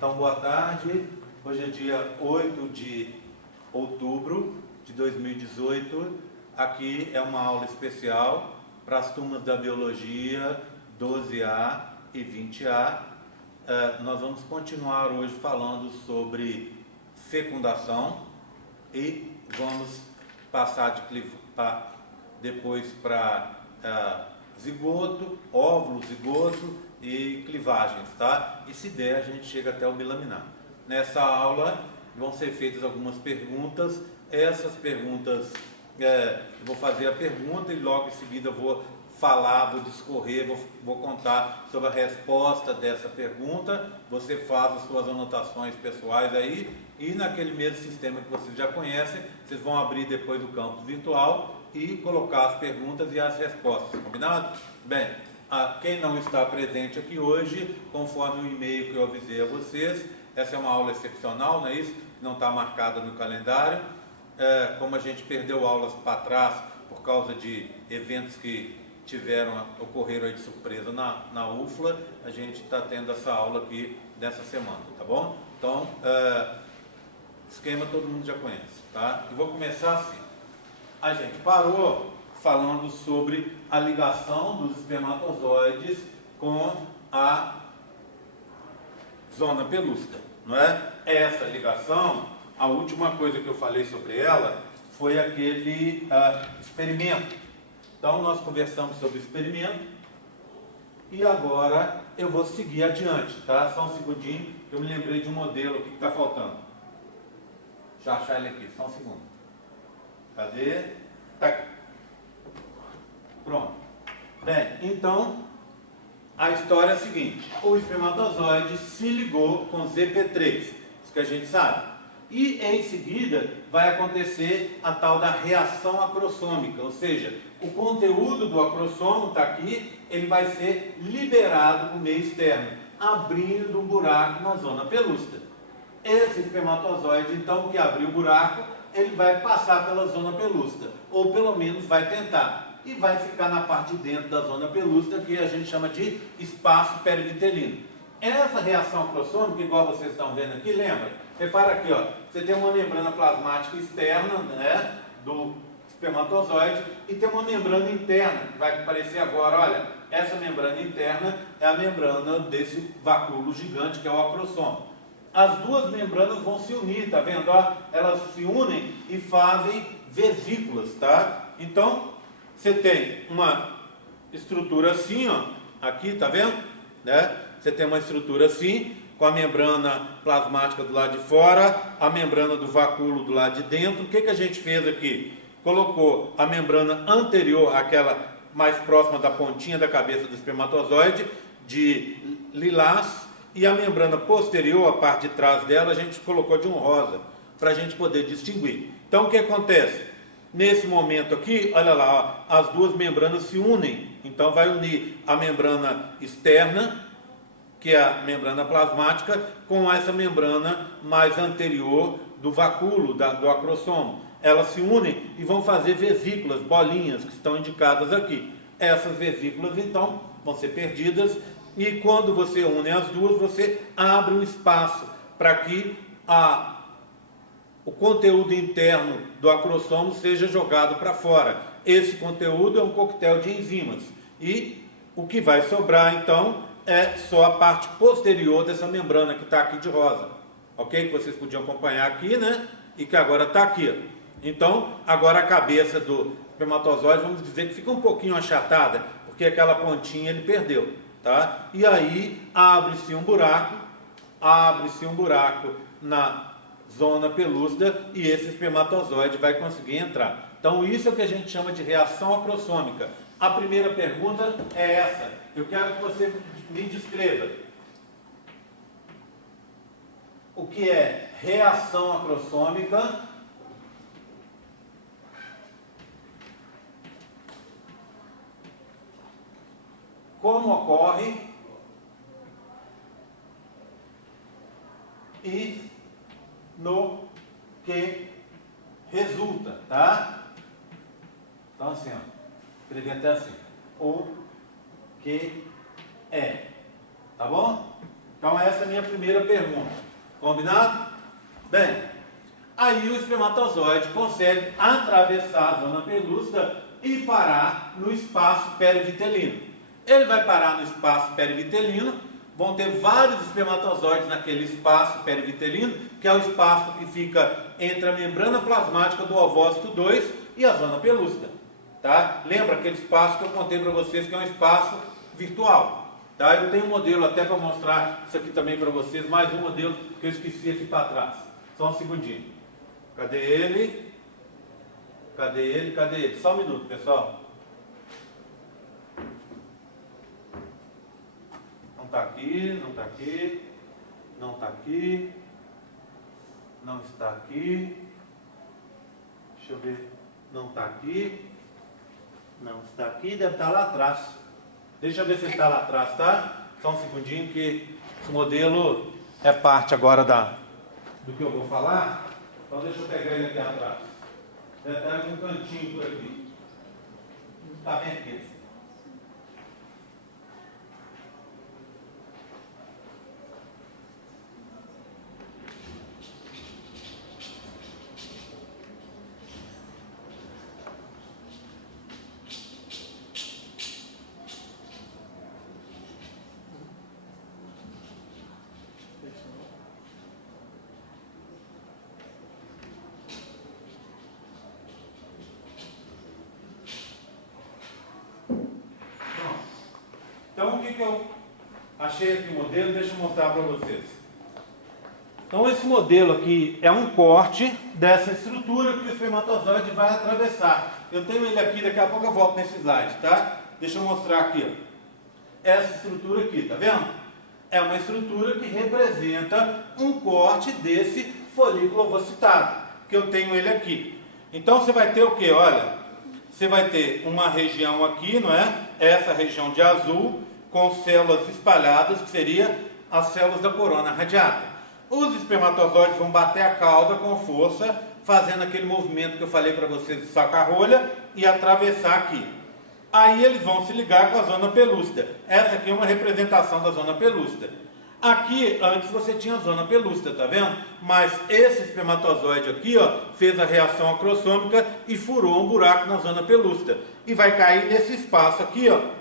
Então, boa tarde. Hoje é dia 8 de outubro de 2018. Aqui é uma aula especial para as turmas da Biologia 12A e 20A. Nós vamos continuar hoje falando sobre fecundação e vamos passar depois para zigoto, óvulo, zigoto e clivagens, tá? E se der, a gente chega até o bilaminar. Nessa aula vão ser feitas algumas perguntas. Essas perguntas, eu vou fazer a pergunta e logo em seguida vou falar, vou discorrer, vou contar sobre a resposta dessa pergunta. Você faz as suas anotações pessoais aí e naquele mesmo sistema que vocês já conhecem, vocês vão abrir depois o campo virtual e colocar as perguntas e as respostas, combinado? Bem, quem não está presente aqui hoje, conforme o e-mail que eu avisei a vocês, essa é uma aula excepcional, não é isso? Não está marcada no calendário. Como a gente perdeu aulas para trás por causa de eventos que ocorreram aí de surpresa na UFLA, a gente está tendo essa aula aqui dessa semana, tá bom? Então, esquema todo mundo já conhece, tá? E vou começar assim. A gente parou falando sobre a ligação dos espermatozoides com a zona pelúcida, não é? Essa ligação, a última coisa que eu falei sobre ela foi aquele experimento. Então nós conversamos sobre o experimento e agora eu vou seguir adiante, tá? Só um segundinho, eu me lembrei de um modelo, o que está faltando? Deixa eu achar ele aqui, só um segundo. Cadê? Tá aqui. Pronto. Bem, então a história é a seguinte: o espermatozoide se ligou com ZP3, isso que a gente sabe. E em seguida vai acontecer a tal da reação acrossômica, ou seja, o conteúdo do acrossomo está aqui, ele vai ser liberado para o meio externo, abrindo um buraco na zona pelúcida. Esse espermatozoide, então, que abriu o buraco, ele vai passar pela zona pelúcida, ou pelo menos vai tentar, e vai ficar na parte de dentro da zona pelúcida, que a gente chama de espaço perivitelino. Essa reação acrossômica, igual vocês estão vendo aqui, lembra? Repara aqui, ó, você tem uma membrana plasmática externa, né, do espermatozoide, e tem uma membrana interna, que vai aparecer agora, olha, essa membrana interna é a membrana desse vacúolo gigante que é o acrossomo. As duas membranas vão se unir, tá vendo? Ó, elas se unem e fazem vesículas, tá? Então, você tem uma estrutura assim, ó, aqui, tá vendo? Né? Você tem uma estrutura assim, com a membrana plasmática do lado de fora, a membrana do vacúolo do lado de dentro. O que a gente fez aqui? Colocou a membrana anterior, aquela mais próxima da pontinha da cabeça do espermatozoide, de lilás, e a membrana posterior, a parte de trás dela, a gente colocou de um rosa, para a gente poder distinguir. Então, o que acontece? Nesse momento aqui, olha lá, ó, as duas membranas se unem. Então, vai unir a membrana externa, que é a membrana plasmática, com essa membrana mais anterior do vacúolo, do acrossomo. Elas se unem e vão fazer vesículas, bolinhas, que estão indicadas aqui. Essas vesículas, então, vão ser perdidas, e quando você une as duas, você abre um espaço para que o conteúdo interno do acrossomo seja jogado para fora. Esse conteúdo é um coquetel de enzimas. E o que vai sobrar, então, é só a parte posterior dessa membrana que está aqui de rosa. Ok? Que vocês podiam acompanhar aqui, né? E que agora está aqui. Então, agora a cabeça do espermatozoide, vamos dizer que fica um pouquinho achatada, porque aquela pontinha ele perdeu. Tá? E aí abre-se um buraco na zona pelúcida e esse espermatozoide vai conseguir entrar. Então isso é o que a gente chama de reação acrossômica. A primeira pergunta é essa. Eu quero que você me descreva o que é reação acrossômica, como ocorre e no que resulta, tá? Então assim, ó, escrevi até assim, o que é, tá bom? Então essa é a minha primeira pergunta. Combinado? Bem, aí o espermatozoide consegue atravessar a zona pelúcida e parar no espaço perivitelino. Ele vai parar no espaço perivitelino, vão ter vários espermatozoides naquele espaço perivitelino, que é o espaço que fica entre a membrana plasmática do ovócito 2 e a zona pelúcida. Tá? Lembra aquele espaço que eu contei para vocês que é um espaço virtual. Tá? Eu tenho um modelo até para mostrar isso aqui também para vocês, mais um modelo que eu esqueci aqui para trás. Só um segundinho. Cadê ele? Cadê ele? Cadê ele? Só um minuto, pessoal. Não está aqui, não está aqui, não está aqui, não está aqui. Deixa eu ver. Não está aqui. Não está aqui, deve estar lá atrás. Deixa eu ver se está lá atrás, tá? Só um segundinho que esse modelo é parte agora do que eu vou falar. Então deixa eu pegar ele aqui atrás. Deve estar em algum cantinho por aqui. Está bem aqui. Então, o que eu achei aqui o modelo? Deixa eu mostrar para vocês. Então, esse modelo aqui é um corte dessa estrutura que o espermatozoide vai atravessar. Eu tenho ele aqui, daqui a pouco eu volto nesse slide, tá? Deixa eu mostrar aqui, ó. Essa estrutura aqui, tá vendo? É uma estrutura que representa um corte desse folículo ovocitado, que eu tenho ele aqui. Então, você vai ter o que? Olha, você vai ter uma região aqui, não é? Essa região de azul, com células espalhadas, que seria as células da corona radiata. Os espermatozoides vão bater a cauda com força, fazendo aquele movimento que eu falei para vocês de saca-rolha e atravessar aqui. Aí eles vão se ligar com a zona pelúcida. Essa aqui é uma representação da zona pelúcida. Aqui, antes você tinha a zona pelúcida, tá vendo? Mas esse espermatozoide aqui, ó, fez a reação acrossômica e furou um buraco na zona pelúcida. E vai cair nesse espaço aqui, ó,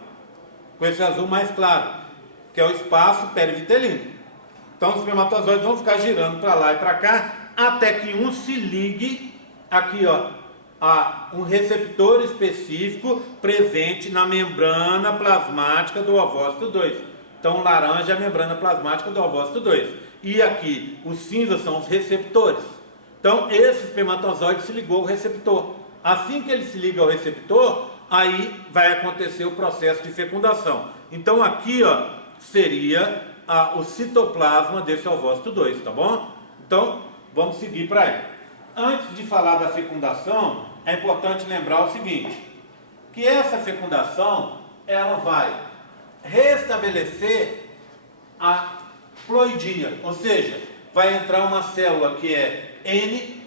com esse azul mais claro, que é o espaço perivitelino. Então os espermatozoides vão ficar girando para lá e para cá, até que um se ligue aqui, ó, a um receptor específico presente na membrana plasmática do ovócito 2. Então o laranja é a membrana plasmática do ovócito 2. E aqui os cinzas são os receptores. Então esse espermatozoide se ligou ao receptor. Assim que ele se liga ao receptor, aí vai acontecer o processo de fecundação. Então aqui, ó, seria o citoplasma desse ovócito 2, tá bom? Então vamos seguir para ele. Antes de falar da fecundação, é importante lembrar o seguinte, que essa fecundação, ela vai restabelecer a ploidia, ou seja, vai entrar uma célula que é N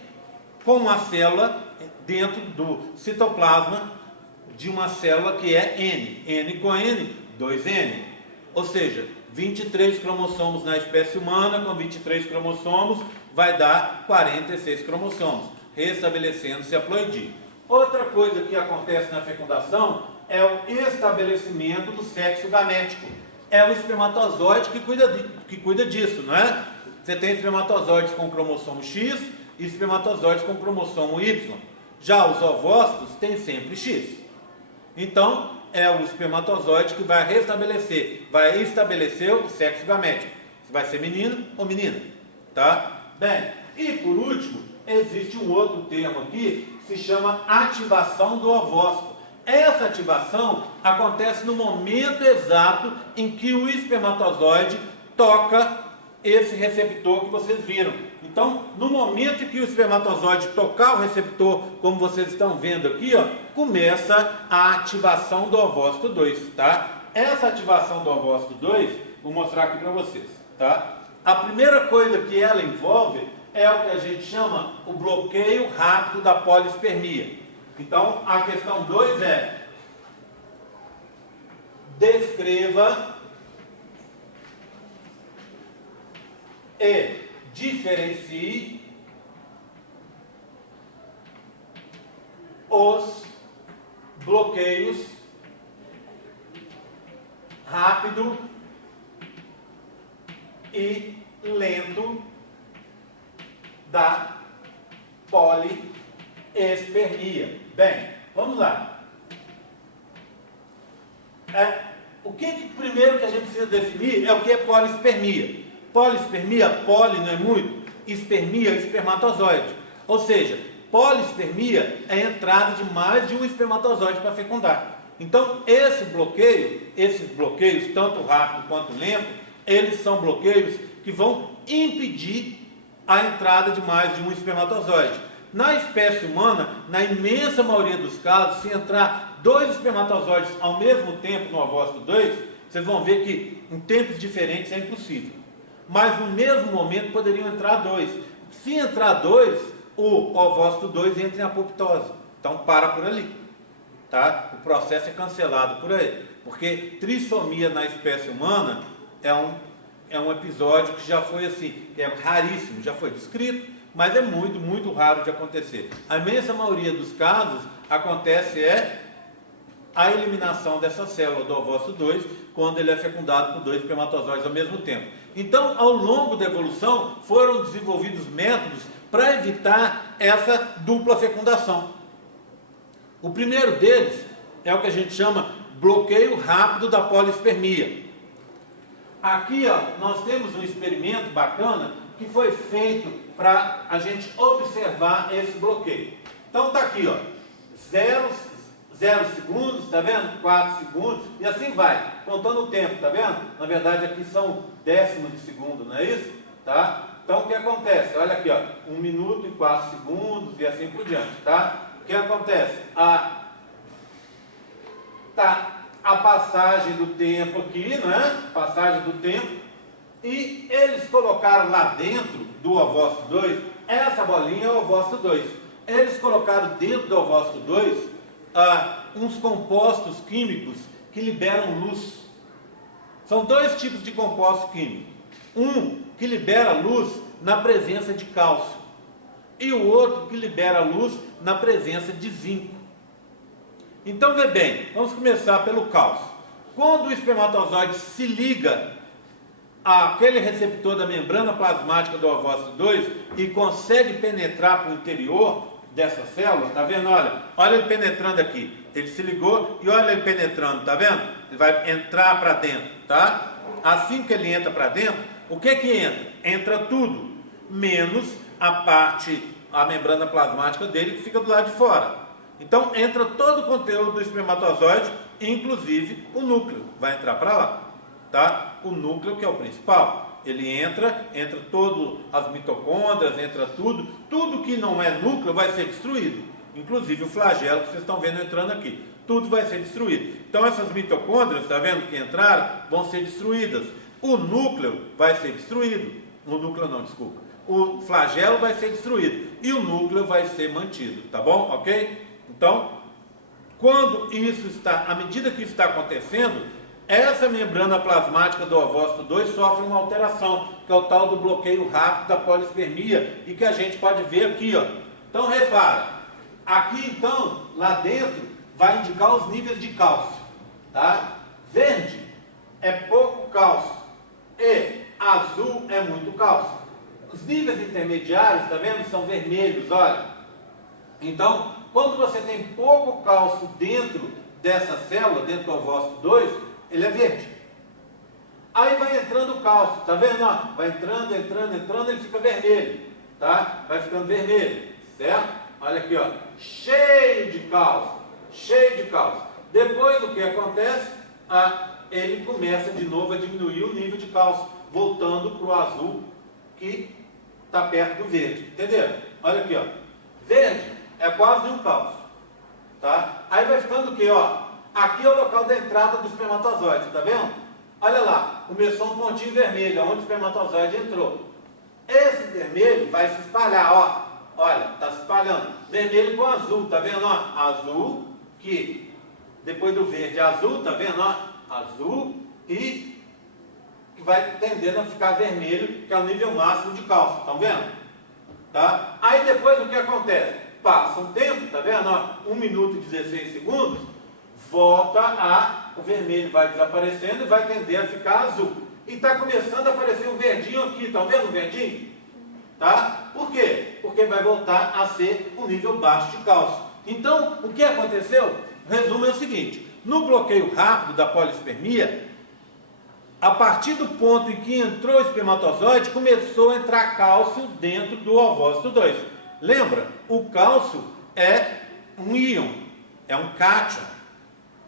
com uma célula dentro do citoplasma de uma célula que é N. N com N, 2N. Ou seja, 23 cromossomos na espécie humana, com 23 cromossomos, vai dar 46 cromossomos, restabelecendo-se a ploidia. Outra coisa que acontece na fecundação é o estabelecimento do sexo gamético. É o espermatozoide que cuida disso, não é? Você tem espermatozoides com cromossomo X e espermatozoides com cromossomo Y. Já os ovócitos têm sempre X. Então, é o espermatozoide que vai estabelecer o sexo gamético. Se vai ser menino ou menina, tá? Bem, e por último, existe um outro termo aqui que se chama ativação do ovócito. Essa ativação acontece no momento exato em que o espermatozoide toca esse receptor que vocês viram. Então, no momento em que o espermatozoide tocar o receptor, como vocês estão vendo aqui, ó, começa a ativação do ovócito 2, tá? Essa ativação do ovócito 2, vou mostrar aqui para vocês, tá? A primeira coisa que ela envolve é o que a gente chama o bloqueio rápido da polispermia. Então, a questão 2 é: descreva e diferencie os bloqueios rápido e lento da poliespermia. Bem, vamos lá. O que primeiro que a gente precisa definir é o que é poliespermia. Poliespermia, poli não é muito, espermia é espermatozoide. Ou seja, poliespermia é a entrada de mais de um espermatozoide para fecundar. Então, esses bloqueios, tanto rápido quanto lento, eles são bloqueios que vão impedir a entrada de mais de um espermatozoide. Na espécie humana, na imensa maioria dos casos, se entrar 2 espermatozoides ao mesmo tempo no ovócito 2, vocês vão ver que em tempos diferentes é impossível. Mas no mesmo momento poderiam entrar 2. Se entrar 2, o ovócito 2 entra em apoptose. Então para por ali. Tá? O processo é cancelado por aí. Porque trissomia na espécie humana é um episódio que já foi assim, é raríssimo, já foi descrito, mas é muito, muito raro de acontecer. A imensa maioria dos casos acontece a eliminação dessa célula do ovócito 2 quando ele é fecundado por 2 espermatozoides ao mesmo tempo. Então, ao longo da evolução, foram desenvolvidos métodos para evitar essa dupla fecundação. O primeiro deles é o que a gente chama bloqueio rápido da poliespermia. Aqui, ó, nós temos um experimento bacana que foi feito para a gente observar esse bloqueio. Então está aqui, ó, 0 segundos, tá vendo? 4 segundos, e assim vai, contando o tempo, tá vendo? Na verdade aqui são décimos de segundo, não é isso? Tá? Então o que acontece? Olha aqui, ó, 1 minuto e 4 segundos e assim por diante, tá? O que acontece? A passagem do tempo aqui, né? Passagem do tempo. E eles colocaram lá dentro do ovócito 2, essa bolinha é o ovócito 2. Eles colocaram dentro do ovócito 2 uns compostos químicos que liberam luz. São 2 tipos de compostos químicos. Um que libera luz na presença de cálcio. E o outro que libera luz na presença de zinco. Então, vê bem, vamos começar pelo cálcio. Quando o espermatozoide se liga àquele receptor da membrana plasmática do ovócito 2 e consegue penetrar para o interior dessa célula, tá vendo? Olha ele penetrando aqui. Ele se ligou e olha ele penetrando, tá vendo? Ele vai entrar para dentro, tá? Assim que ele entra para dentro, o que entra? Entra tudo, menos a membrana plasmática dele que fica do lado de fora. Então entra todo o conteúdo do espermatozoide, inclusive o núcleo, vai entrar para lá, tá? O núcleo que é o principal, ele entra todo as mitocôndrias, entra tudo que não é núcleo vai ser destruído, inclusive o flagelo que vocês estão vendo entrando aqui, tudo vai ser destruído. Então essas mitocôndrias, tá vendo que entraram, vão ser destruídas. O núcleo vai ser destruído, o núcleo não, desculpa. O flagelo vai ser destruído e o núcleo vai ser mantido, tá bom? Ok? Então, à medida que isso está acontecendo, essa membrana plasmática do ovócito 2 sofre uma alteração, que é o tal do bloqueio rápido da poliespermia, e que a gente pode ver aqui, ó. Então, repara, aqui então, lá dentro, vai indicar os níveis de cálcio, tá? Verde é pouco cálcio e azul é muito cálcio. Os níveis intermediários, tá vendo? São vermelhos, olha. Então, quando você tem pouco cálcio dentro dessa célula, dentro do ovócito 2, ele é verde. Aí vai entrando o cálcio, tá vendo? Ó? Vai entrando, ele fica vermelho, tá? Vai ficando vermelho, certo? Olha aqui, ó, cheio de cálcio. Depois o que acontece? Ele começa de novo a diminuir o nível de cálcio, voltando para o azul que está perto do verde, entenderam? Olha aqui, ó, verde é quase nenhum cálcio, tá? Aí vai ficando o que, ó? Aqui é o local da entrada do espermatozoide, tá vendo? Olha lá, começou um pontinho vermelho, onde o espermatozoide entrou. Esse vermelho vai se espalhar, ó. Olha, está se espalhando. Vermelho com azul, tá vendo? Ó? Azul, que depois do verde, azul, tá vendo? Ó? Azul e que vai tendendo a ficar vermelho, que é o nível máximo de cálcio, estão vendo? Tá? Aí depois o que acontece? Passa um tempo, tá vendo? Ó, 1 minuto e 16 segundos, o vermelho vai desaparecendo e vai tender a ficar azul. E está começando a aparecer um verdinho aqui, estão vendo o verdinho? Tá? Por quê? Porque vai voltar a ser um nível baixo de cálcio. Então, o que aconteceu? O resumo é o seguinte: no bloqueio rápido da polispermia, a partir do ponto em que entrou o espermatozoide, começou a entrar cálcio dentro do ovócito 2. Lembra? O cálcio é um íon, é um cátion,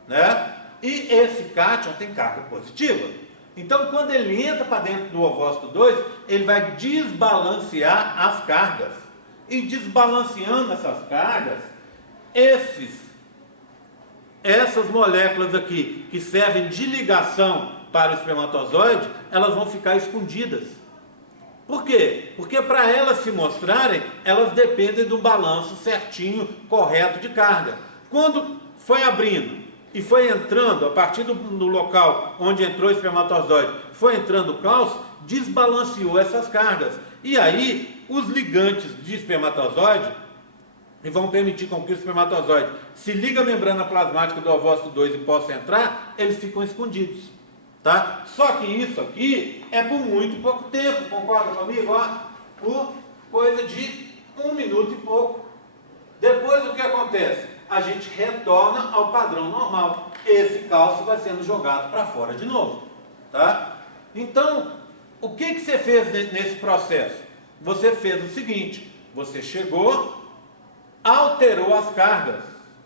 né? E esse cátion tem carga positiva. Então, quando ele entra para dentro do ovócito 2, ele vai desbalancear as cargas. E desbalanceando essas cargas, essas moléculas aqui, que servem de ligação para o espermatozoide, elas vão ficar escondidas. Por quê? Porque para elas se mostrarem, elas dependem do balanço certinho, correto de carga. Quando foi abrindo e foi entrando, a partir do local onde entrou o espermatozoide, foi entrando o cálcio, desbalanceou essas cargas. E aí, os ligantes de espermatozoide, e vão permitir com que o espermatozoide se ligue à membrana plasmática do ovócito 2 e possa entrar, eles ficam escondidos. Tá? Só que isso aqui é por muito pouco tempo, concorda comigo? Ó, por coisa de 1 minuto e pouco. Depois o que acontece? A gente retorna ao padrão normal. Esse cálcio vai sendo jogado para fora de novo. Tá? Então, o que você fez nesse processo? Você fez o seguinte: você chegou, alterou as cargas.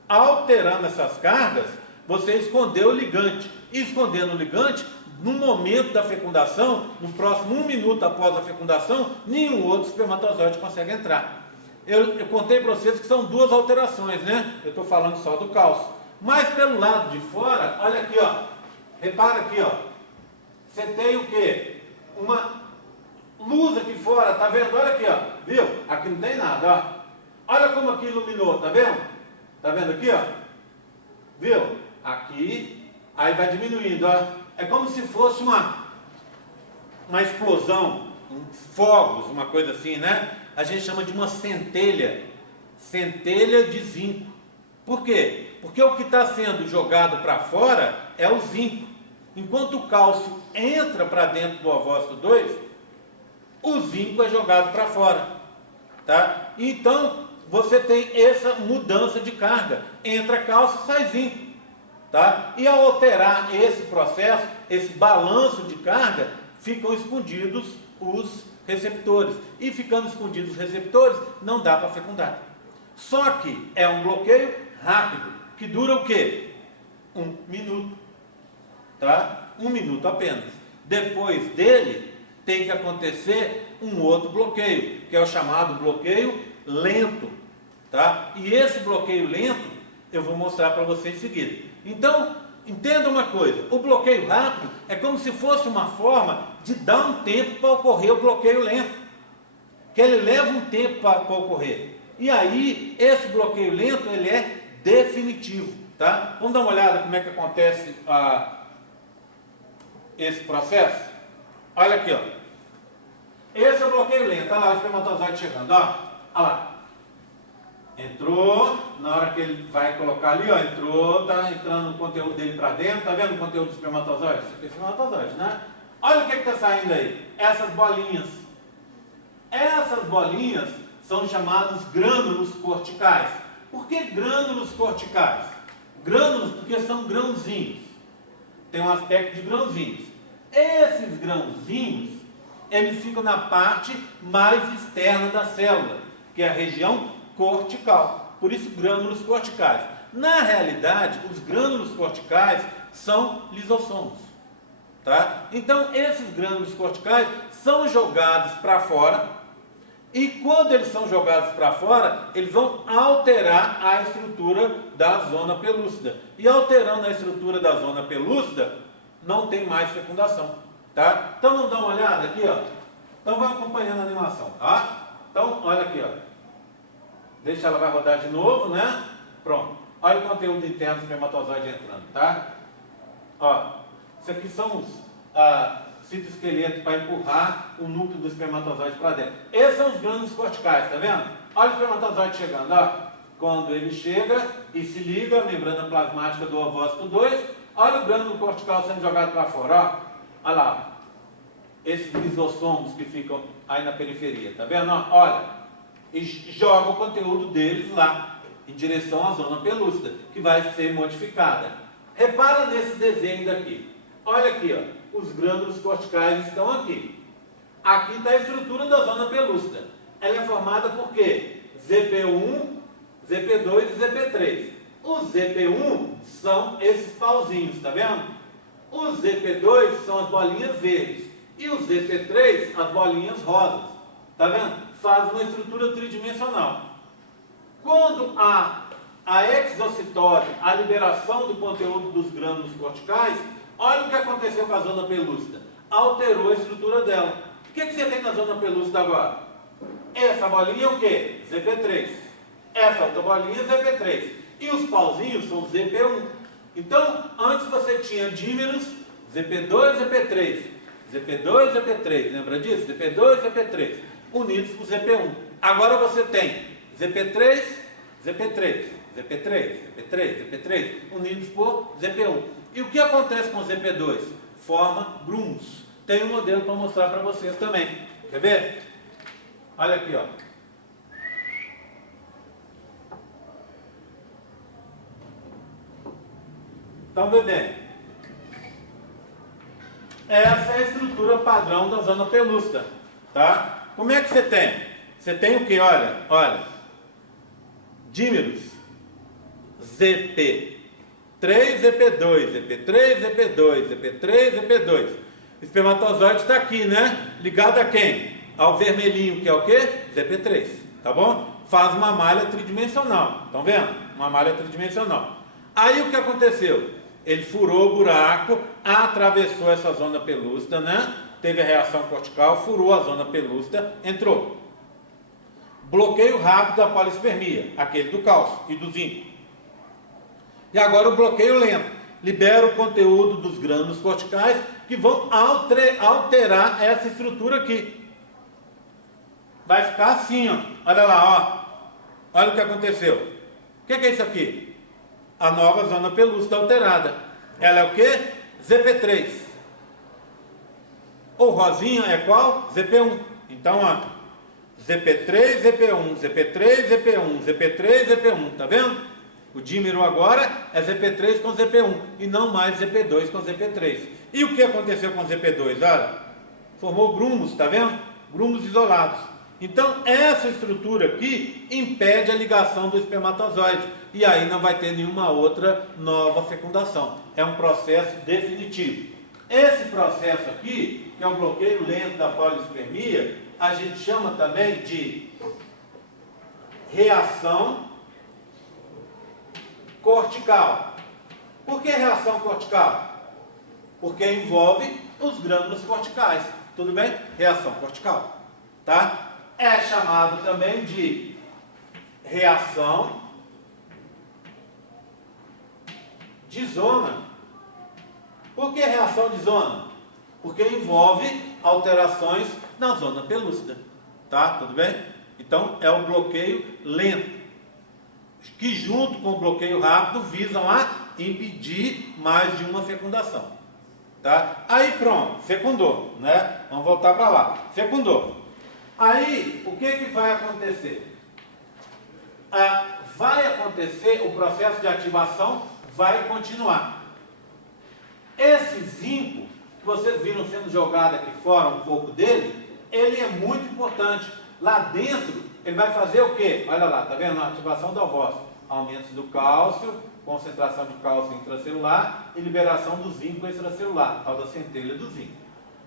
Alterando essas cargas, você escondeu o ligante. E escondendo o ligante, no momento da fecundação, no próximo 1 minuto após a fecundação, nenhum outro espermatozoide consegue entrar. Eu contei para vocês que são 2 alterações, né? Eu estou falando só do cálcio. Mas pelo lado de fora, olha aqui, ó. Repara aqui, ó. Você tem o quê? Uma luz aqui fora, tá vendo? Olha aqui, ó. Viu? Aqui não tem nada, ó. Olha como aqui iluminou, tá vendo? Tá vendo aqui, ó? Viu? Aqui, aí vai diminuindo, ó. É como se fosse uma explosão, fogos, uma coisa assim, né? A gente chama de uma centelha de zinco. Por quê? Porque o que está sendo jogado para fora é o zinco. Enquanto o cálcio entra para dentro do ovócito 2, o zinco é jogado para fora. Tá? Então, você tem essa mudança de carga. Entra cálcio, sai zinco. Tá? E ao alterar esse processo, esse balanço de carga, ficam escondidos os receptores. E ficando escondidos os receptores, não dá para fecundar. Só que é um bloqueio rápido, que dura o quê? 1 minuto. Tá? 1 minuto apenas. Depois dele, tem que acontecer um outro bloqueio, que é o chamado bloqueio lento. Tá? E esse bloqueio lento, eu vou mostrar para você em seguida. Então, entenda uma coisa: o bloqueio rápido é como se fosse uma forma de dar um tempo para ocorrer o bloqueio lento, que ele leva um tempo para ocorrer. E aí, esse bloqueio lento, ele é definitivo. Tá? Vamos dar uma olhada como é que acontece esse processo? Olha aqui, ó. Esse é o bloqueio lento. Olha lá o espermatozoide chegando, ó. Olha lá. Entrou, na hora que ele vai colocar ali, ó, entrou, tá entrando o conteúdo dele para dentro, tá vendo o conteúdo do espermatozoide? Isso aqui é espermatozoide, né? Olha o que está saindo aí, essas bolinhas. Essas bolinhas são chamados grânulos corticais. Por que grânulos corticais? Grânulos porque são grãozinhos. Tem um aspecto de grãozinhos. Esses grãozinhos, eles ficam na parte mais externa da célula, que é a região cortical. Por isso, grânulos corticais. Na realidade, os grânulos corticais são lisossomos. Tá? Então, esses grânulos corticais são jogados para fora, e quando eles são jogados para fora, eles vão alterar a estrutura da zona pelúcida. E alterando a estrutura da zona pelúcida, não tem mais fecundação. Tá? Então, vamos dar uma olhada aqui, ó. Então, vai acompanhando a animação, tá? Então, olha aqui, ó. Deixa ela vai rodar de novo, né? Pronto. Olha o conteúdo interno do espermatozoide entrando, tá? Ó, isso aqui são citoesqueleto para empurrar o núcleo do espermatozoide para dentro. Esses são os grânulos corticais, tá vendo? Olha o espermatozoide chegando, ó. Quando ele chega e se liga à membrana plasmática do ovócito 2, olha o grânulo cortical sendo jogado para fora, ó. Olha lá, ó. Esses lisossomos que ficam aí na periferia, tá vendo? Ó, olha, e joga o conteúdo deles lá, em direção à zona pelúcida, que vai ser modificada. Repara nesse desenho daqui. Olha aqui, ó, os grânulos corticais estão aqui. Aqui está a estrutura da zona pelúcida. Ela é formada por quê? ZP1, ZP2 e ZP3. Os ZP1 são esses pauzinhos, tá vendo? Os ZP2 são as bolinhas verdes. E os ZP3, as bolinhas rosas. Tá vendo? Faz uma estrutura tridimensional. Quando a exocitose, a liberação do conteúdo dos grânulos corticais, olha o que aconteceu com a zona pelúcida. Alterou a estrutura dela. O que você tem na zona pelúcida agora? Essa bolinha é o quê? ZP3. Essa outra bolinha é ZP3. E os pauzinhos são ZP1. Então, antes você tinha dímeros ZP2 e ZP3. ZP2 e ZP3. Lembra disso? ZP2 e ZP3. Unidos com ZP1. Agora você tem ZP3, ZP3, ZP3, ZP3, ZP3, unidos por ZP1. E o que acontece com o ZP2? Forma grumos. Tem um modelo para mostrar para vocês também. Quer ver? Olha aqui, ó. Estão vendo? Essa é a estrutura padrão da zona pelúcida, tá? Como é que você tem? Você tem o que? Olha. Dímeros. ZP3, ZP2, ZP3, ZP2, ZP3, ZP2. O espermatozoide está aqui, né? Ligado a quem? Ao vermelhinho, que é o quê? ZP3, tá bom? Faz uma malha tridimensional. Estão vendo? Uma malha tridimensional. Aí o que aconteceu? Ele furou o buraco, atravessou essa zona pelúcida, né? Teve a reação cortical, furou a zona pelúcida, entrou. Bloqueio rápido da polispermia, aquele do cálcio e do zinco. E agora o bloqueio lento, libera o conteúdo dos grânulos corticais que vão alterar essa estrutura aqui. Vai ficar assim, ó. Olha lá, ó. Olha o que aconteceu. O que é isso aqui? A nova zona pelúcida alterada. Ela é o quê? ZP3. O rosinha é qual? ZP1. Então, ó, ZP3, ZP1, ZP3, ZP1, ZP3, ZP1, tá vendo? O dímero agora é ZP3 com ZP1 e não mais ZP2 com ZP3. E o que aconteceu com ZP2? Olha, formou grumos, tá vendo? Grumos isolados. Então, essa estrutura aqui impede a ligação do espermatozoide e aí não vai ter nenhuma outra nova fecundação. É um processo definitivo. Esse processo aqui, que é o bloqueio lento da polispermia, a gente chama também de reação cortical. Por que reação cortical? Porque envolve os grânulos corticais. Tudo bem? Reação cortical. Tá? É chamado também de reação de zona. Por que reação de zona? Porque envolve alterações na zona pelúcida. Tá? Tudo bem? Então, é o bloqueio lento, que junto com o bloqueio rápido visam a impedir mais de uma fecundação. Tá? Aí pronto, fecundou, né? Vamos voltar para lá. Fecundou. Aí, o que vai acontecer? Vai acontecer, o processo de ativação vai continuar. Esse zinco, que vocês viram sendo jogado aqui fora, um pouco dele, ele é muito importante. Lá dentro, ele vai fazer o quê? Olha lá, tá vendo? A ativação do ovócito. Aumento do cálcio, concentração de cálcio intracelular e liberação do zinco extracelular, tal da centelha do zinco.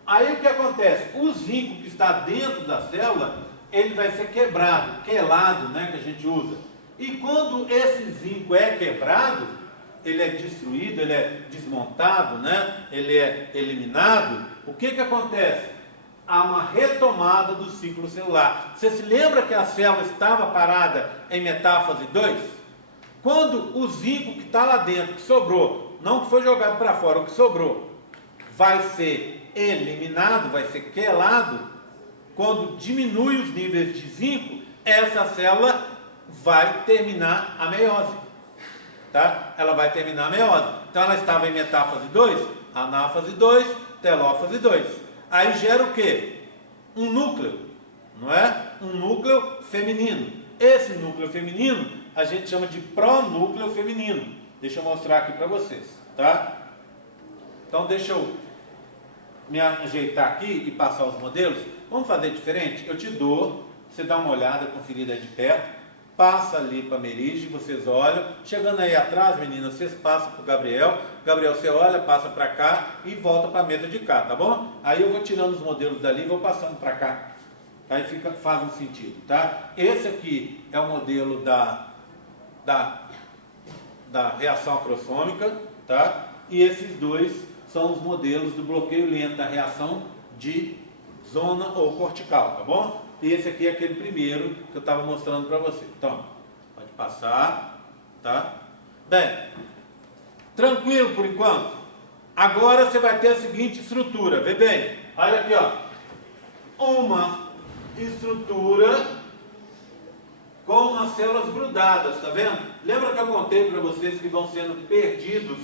Aí o que acontece? O zinco que está dentro da célula, ele vai ser quebrado, quelado, né, que a gente usa. E quando esse zinco é quebrado, ele é destruído, ele é desmontado, né, ele é eliminado, o que acontece? Há uma retomada do ciclo celular. Você se lembra que a célula estava parada em metáfase 2? Quando o zinco que está lá dentro, que sobrou, não que foi jogado para fora, o que sobrou, vai ser eliminado, vai ser quelado, quando diminui os níveis de zinco, essa célula vai terminar a meiose. Tá? Ela vai terminar a meiose. Então ela estava em metáfase 2, anáfase 2, telófase 2. Aí gera o quê? Um núcleo, não é? Um núcleo feminino. Esse núcleo feminino a gente chama de pronúcleo feminino. Deixa eu mostrar aqui para vocês, tá? Então deixa eu me ajeitar aqui e passar os modelos. Vamos fazer diferente? Eu te dou, você dá uma olhada, conferida de perto. Passa ali para a Merige, vocês olham. Chegando aí atrás, meninas, vocês passam para o Gabriel. Gabriel, você olha, passa para cá e volta para a mesa de cá, tá bom? Aí eu vou tirando os modelos dali e vou passando para cá. Aí faz um sentido, tá? Esse aqui é o modelo da reação acrossômica, tá? E esses dois são os modelos do bloqueio lento da reação de zona ou cortical, tá bom? E esse aqui é aquele primeiro que eu estava mostrando para você. Então, pode passar, tá? Bem, tranquilo por enquanto? Agora você vai ter a seguinte estrutura, vê bem. Olha aqui, ó. Uma estrutura com as células grudadas, tá vendo? Lembra que eu contei para vocês que vão sendo perdidos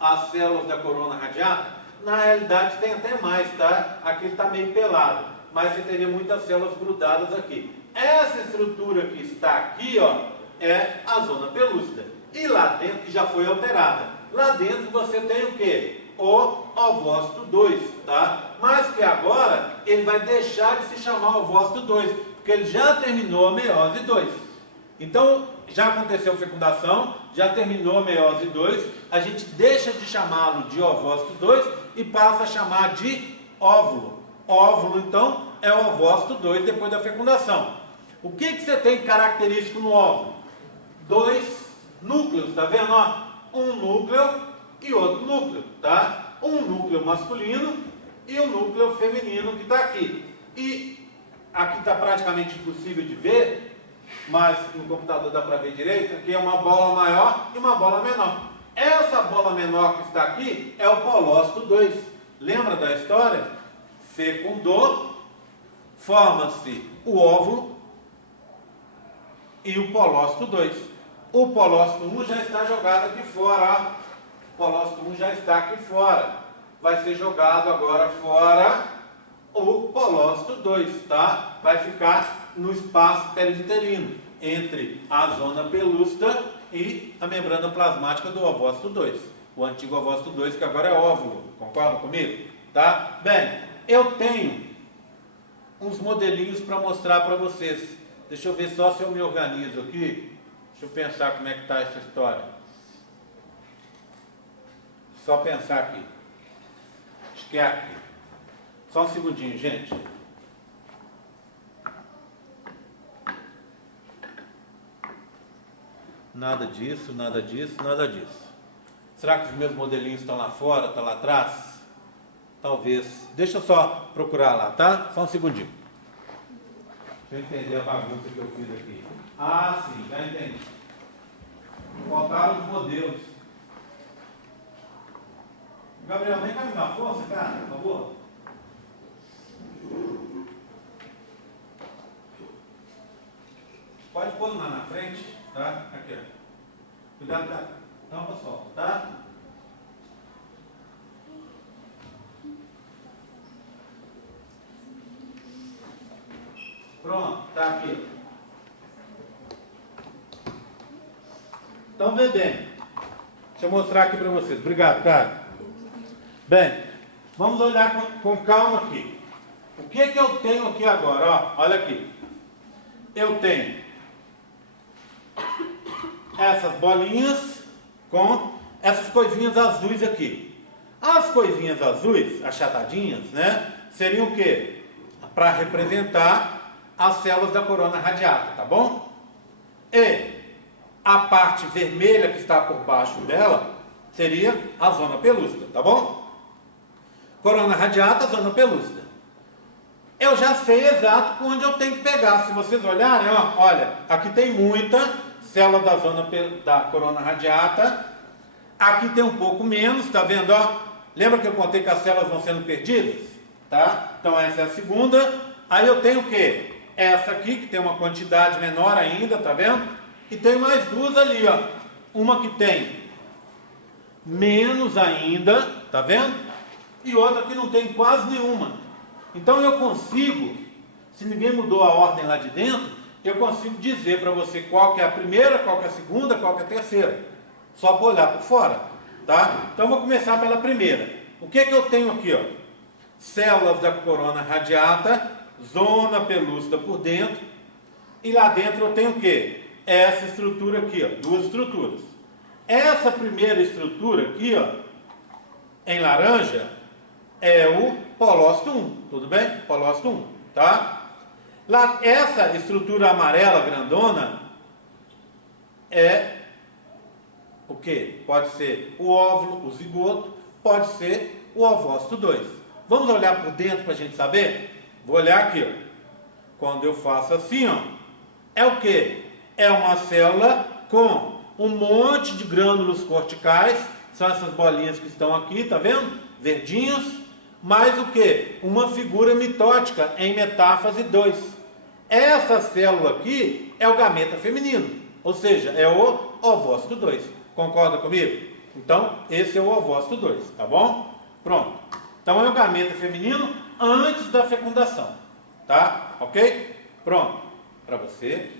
as células da corona radiata? Na realidade tem até mais, tá? Aqui está meio pelado. Mas você teria muitas células grudadas aqui. Essa estrutura que está aqui, ó, é a zona pelúcida. E lá dentro, que já foi alterada. Lá dentro você tem o quê? O ovócito 2, tá? Mas que agora ele vai deixar de se chamar ovócito 2, porque ele já terminou a meiose 2. Então, já aconteceu fecundação, já terminou a meiose 2, a gente deixa de chamá-lo de ovócito 2 e passa a chamar de óvulo. Óvulo, então, é o ovócito 2 depois da fecundação. O que você tem característico no óvulo? Dois núcleos, tá vendo? Ó? Um núcleo e outro núcleo, tá? Um núcleo masculino e um núcleo feminino que está aqui. E aqui está praticamente impossível de ver, mas no computador dá para ver direito, aqui é uma bola maior e uma bola menor. Essa bola menor que está aqui é o polócito 2. Lembra da história? Fecundou, forma-se o óvulo e o polócito 2. O polócito 1 já está jogado aqui fora, ó. O polócito 1 já está aqui fora. Vai ser jogado agora fora o polócito 2, tá? Vai ficar no espaço perivitelino, entre a zona pelúcida e a membrana plasmática do ovócito 2. O antigo ovócito 2, que agora é óvulo. Concordam comigo? Tá? Bem, eu tenho uns modelinhos para mostrar para vocês. Deixa eu ver só se eu me organizo aqui. Deixa eu pensar como é que está essa história. Só pensar aqui. Acho que é aqui. Só um segundinho, gente. Nada disso, nada disso, nada disso. Será que os meus modelinhos estão lá fora, estão lá atrás? Talvez. Deixa eu só procurar lá, tá? Só um segundinho. Deixa eu entender a bagunça que eu fiz aqui. Ah, sim, já entendi. Faltaram os modelos. Gabriel, vem cá me dar força, cara, por favor. Pode pôr lá na frente, tá? Aqui, ó. Cuidado, tá? Tampa só, tá? Pronto, tá aqui. Então, vê bem. Deixa eu mostrar aqui para vocês. Obrigado, cara. Bem, vamos olhar com calma aqui. O que eu tenho aqui agora? Ó, olha aqui. Eu tenho essas bolinhas com essas coisinhas azuis aqui. As coisinhas azuis, achatadinhas, né? Seriam o quê? Para representar as células da corona radiata, tá bom? E a parte vermelha que está por baixo dela seria a zona pelúcida, tá bom? Corona radiata, zona pelúcida. Eu já sei exato por onde eu tenho que pegar. Se vocês olharem, ó, olha, aqui tem muita célula da zona da corona radiata. Aqui tem um pouco menos, tá vendo? Ó? Lembra que eu contei que as células vão sendo perdidas? tá? Então essa é a segunda. Aí eu tenho o quê? Essa aqui, que tem uma quantidade menor ainda, tá vendo? E tem mais duas ali, ó. Uma que tem menos ainda, tá vendo? E outra que não tem quase nenhuma. Então eu consigo, se ninguém mudou a ordem lá de dentro, eu consigo dizer para você qual que é a primeira, qual que é a segunda, qual que é a terceira. Só para olhar por fora, tá? Então vou começar pela primeira. O que que eu tenho aqui, ó? Células da corona radiata, zona pelúcida por dentro, e lá dentro eu tenho o quê? Essa estrutura aqui, ó, duas estruturas. Essa primeira estrutura aqui, ó, em laranja, é o polócito 1, tudo bem? Polócito 1, tá? Lá, essa estrutura amarela grandona é o que? Pode ser o óvulo, o zigoto, pode ser o ovócito 2. Vamos olhar por dentro para a gente saber? Vou olhar aqui, ó. Quando eu faço assim, ó, é o que? É uma célula com um monte de grânulos corticais, são essas bolinhas que estão aqui, tá vendo? Verdinhos, mais o que? Uma figura mitótica em metáfase 2. Essa célula aqui é o gameta feminino, ou seja, é o ovócito 2. Concorda comigo? Então, esse é o ovócito 2, tá bom? Pronto. Então, é o gameta feminino antes da fecundação, tá? Ok? Pronto. Para você.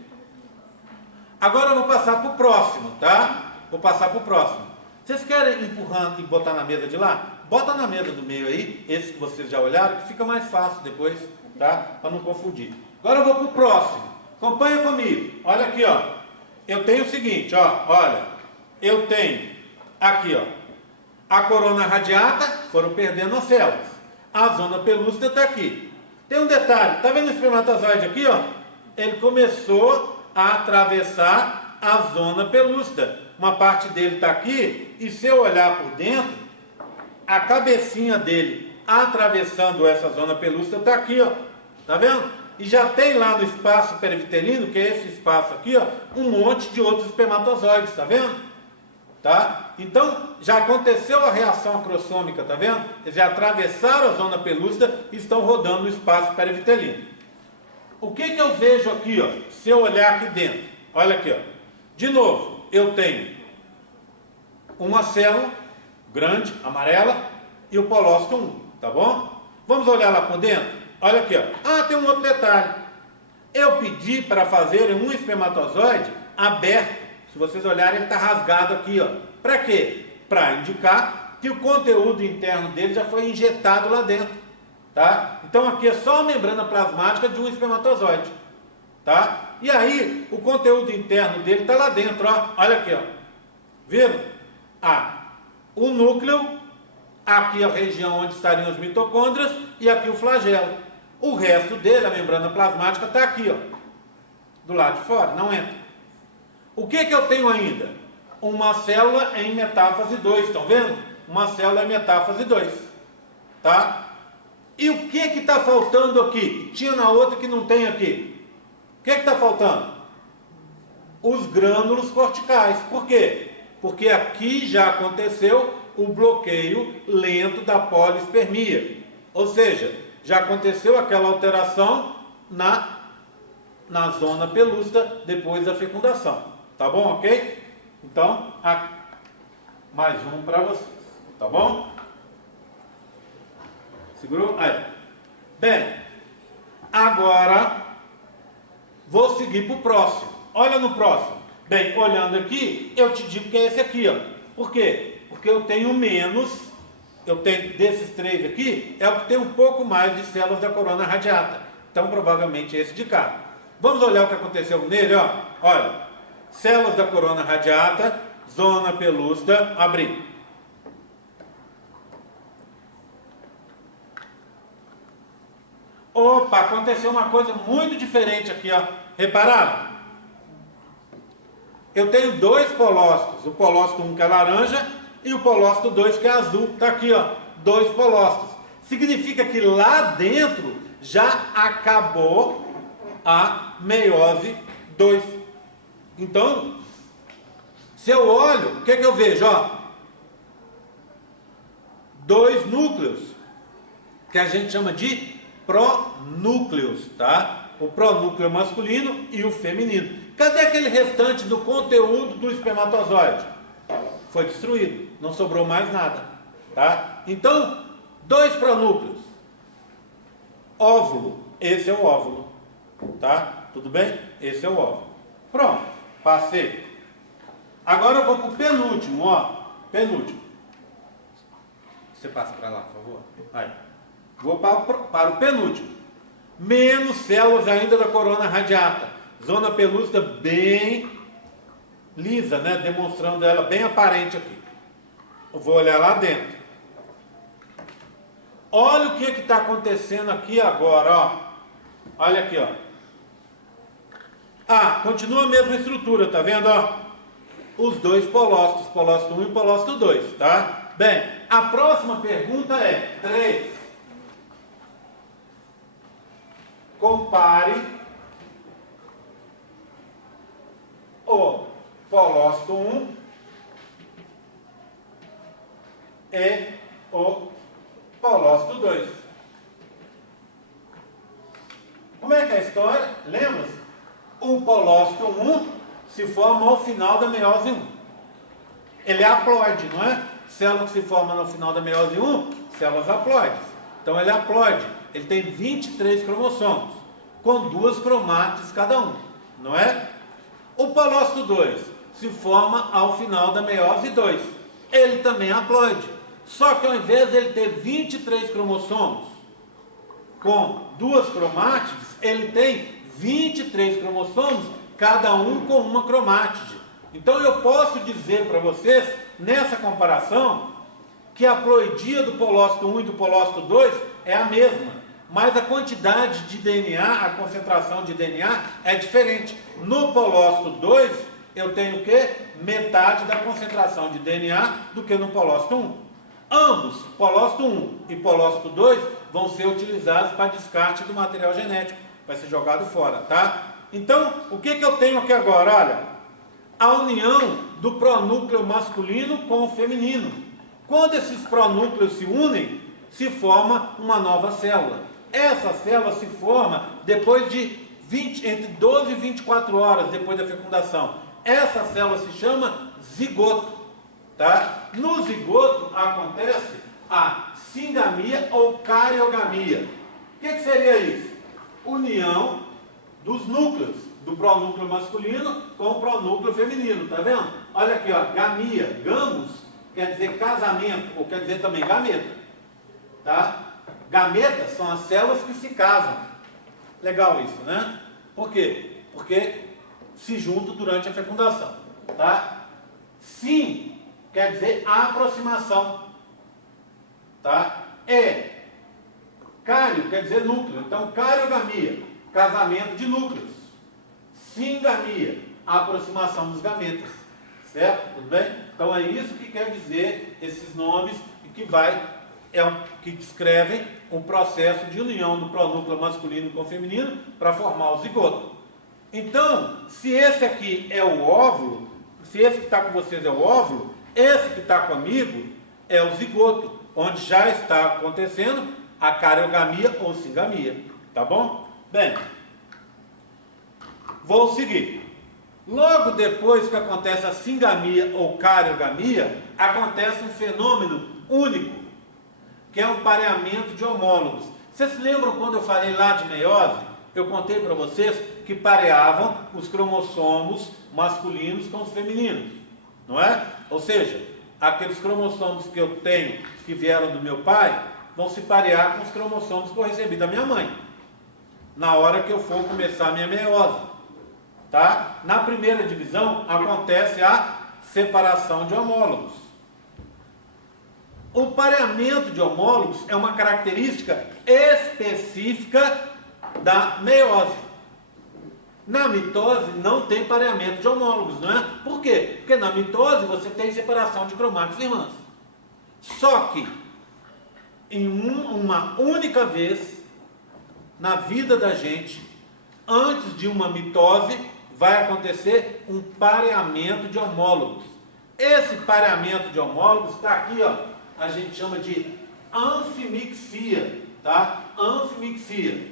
Agora eu vou passar para o próximo, tá? Vou passar para o próximo. Vocês querem empurrando e botar na mesa de lá? Bota na mesa do meio aí, esse que vocês já olharam, que fica mais fácil depois, tá? Para não confundir. Agora eu vou para o próximo. Acompanha comigo. Olha aqui, ó. Eu tenho o seguinte, ó. Olha. Eu tenho aqui, ó. A corona radiata, foram perdendo as células. A zona pelúcida está aqui. Tem um detalhe. Tá vendo o espermatozoide aqui, ó? Ele começou a atravessar a zona pelúcida. Uma parte dele está aqui, e se eu olhar por dentro, a cabecinha dele atravessando essa zona pelúcida está aqui, ó. Tá vendo? E já tem lá no espaço perivitelino, que é esse espaço aqui, ó, um monte de outros espermatozoides, tá vendo? Tá? Então, já aconteceu a reação acrossômica, tá vendo? Eles já atravessaram a zona pelúcida e estão rodando no espaço perivitelino. O que que eu vejo aqui, ó? Se eu olhar aqui dentro, olha aqui, ó. De novo, eu tenho uma célula grande, amarela, e o polócito 1, tá bom? Vamos olhar lá por dentro? Olha aqui, ó. Ah, tem um outro detalhe. Eu pedi para fazer um espermatozoide aberto. Se vocês olharem, ele está rasgado aqui, ó. Para quê? Para indicar que o conteúdo interno dele já foi injetado lá dentro, tá? Então aqui é só a membrana plasmática de um espermatozoide, tá? E aí, o conteúdo interno dele está lá dentro, ó. Olha aqui, ó. Viram? O núcleo, aqui a região onde estariam as mitocôndrias e aqui o flagelo. O resto dele, a membrana plasmática, está aqui, ó, do lado de fora, não entra. O que que eu tenho ainda? Uma célula em metáfase 2, estão vendo? Uma célula em metáfase 2, tá? E o que que está faltando aqui? Tinha na outra que não tem aqui. O que que está faltando? Os grânulos corticais. Por quê? Porque aqui já aconteceu o bloqueio lento da polispermia. Ou seja, já aconteceu aquela alteração na zona pelúcida depois da fecundação. Tá bom, ok? Então, mais um para vocês. Tá bom? Segurou? Aí. Bem, agora vou seguir para o próximo. Olha no próximo. Bem, olhando aqui, eu te digo que é esse aqui, ó. Por quê? Porque eu tenho menos, eu tenho desses três aqui, é o que tem um pouco mais de células da corona radiata. Então, provavelmente esse de cá. Vamos olhar o que aconteceu nele, ó. Olha, células da corona radiata, zona pelúcida, abrir. Opa, aconteceu uma coisa muito diferente aqui, ó. Repararam? Eu tenho dois polócitos, o polócito 1 que é laranja e o polócito 2 que é azul. Está aqui, ó, dois polócitos. Significa que lá dentro já acabou a meiose 2. Então, se eu olho, o que que eu vejo? Ó, dois núcleos que a gente chama de pronúcleos, tá? O pronúcleo masculino e o feminino. Cadê aquele restante do conteúdo do espermatozoide? Foi destruído, não sobrou mais nada, tá? Então, 2 pronúcleos. Óvulo, esse é o óvulo, tá? Tudo bem? Esse é o óvulo. Pronto, passei. Agora eu vou para o penúltimo, ó. Penúltimo. Você passa para lá, por favor. Aí. Vou para o penúltimo. Menos células ainda da corona radiata. Zona pelúcida bem lisa, né? Demonstrando ela bem aparente aqui. Eu vou olhar lá dentro. Olha o que está acontecendo aqui agora, ó. Olha aqui, ó. Ah, continua a mesma estrutura, tá vendo, ó? Os 2 polócitos, polócito 1 e polócito 2, tá? Bem, a próxima pergunta é 3. Compare o polócito 1 e o polócito 2. Como é que é a história? Lembra-se? O polócito 1 se forma ao final da meiose 1. Ele é haploide, não é? Célula que se forma no final da meiose 1, células haploides. Então ele é haploide. Ele tem 23 cromossomos, com 2 cromátides cada um, não é? O polócito 2 se forma ao final da meiose 2. Ele também é haploide. Só que ao invés de ele ter 23 cromossomos com 2 cromátides, ele tem 23 cromossomos, cada um com uma cromátide. Então eu posso dizer para vocês, nessa comparação, que a haploidia do polócito 1 e do polócito 2 é a mesma, mas a quantidade de DNA, a concentração de DNA é diferente. No polócito 2, eu tenho o quê? Metade da concentração de DNA do que no polócito 1. Ambos, polócito 1 e polócito 2, vão ser utilizados para descarte do material genético. Vai ser jogado fora, tá? Então, o que eu tenho aqui agora? Olha, a união do pronúcleo masculino com o feminino. Quando esses pronúcleos se unem, se forma uma nova célula. Essa célula se forma depois de entre 12 e 24 horas depois da fecundação. Essa célula se chama zigoto, tá? No zigoto acontece a singamia ou cariogamia. O que seria isso? União dos núcleos, do pronúcleo masculino com o pronúcleo feminino, tá vendo? Olha aqui, ó, gamia, gamos, quer dizer casamento, ou quer dizer também gameta, tá? Gametas são as células que se casam. Legal isso, né? Por quê? Porque se juntam durante a fecundação, tá? Sim, quer dizer aproximação, tá? Cário quer dizer núcleo, então cariogamia, casamento de núcleos. Singamia, aproximação dos gametas, certo? Tudo bem? Então é isso que quer dizer esses nomes e que descrevem o processo de união do pronúcleo masculino com o feminino para formar o zigoto. Então, se esse aqui é o óvulo, se esse que está com vocês é o óvulo, esse que está comigo é o zigoto, onde já está acontecendo a cariogamia ou singamia, tá bom? Bem, vou seguir. Logo depois que acontece a singamia ou cariogamia, acontece um fenômeno único, que é o pareamento de homólogos. Vocês se lembram quando eu falei lá de meiose? Eu contei para vocês que pareavam os cromossomos masculinos com os femininos, não é? Ou seja, aqueles cromossomos que eu tenho, que vieram do meu pai, vão se parear com os cromossomos que eu recebi da minha mãe, na hora que eu for começar a minha meiose, tá? Na primeira divisão, acontece a separação de homólogos. O pareamento de homólogos é uma característica específica da meiose. Na mitose não tem pareamento de homólogos, não é? Por quê? Porque na mitose você tem separação de cromátidos irmãs. Só que em uma única vez na vida da gente, antes de uma mitose, vai acontecer um pareamento de homólogos. Esse pareamento de homólogos está aqui, ó, a gente chama de anfimixia. tá? Anfimixia,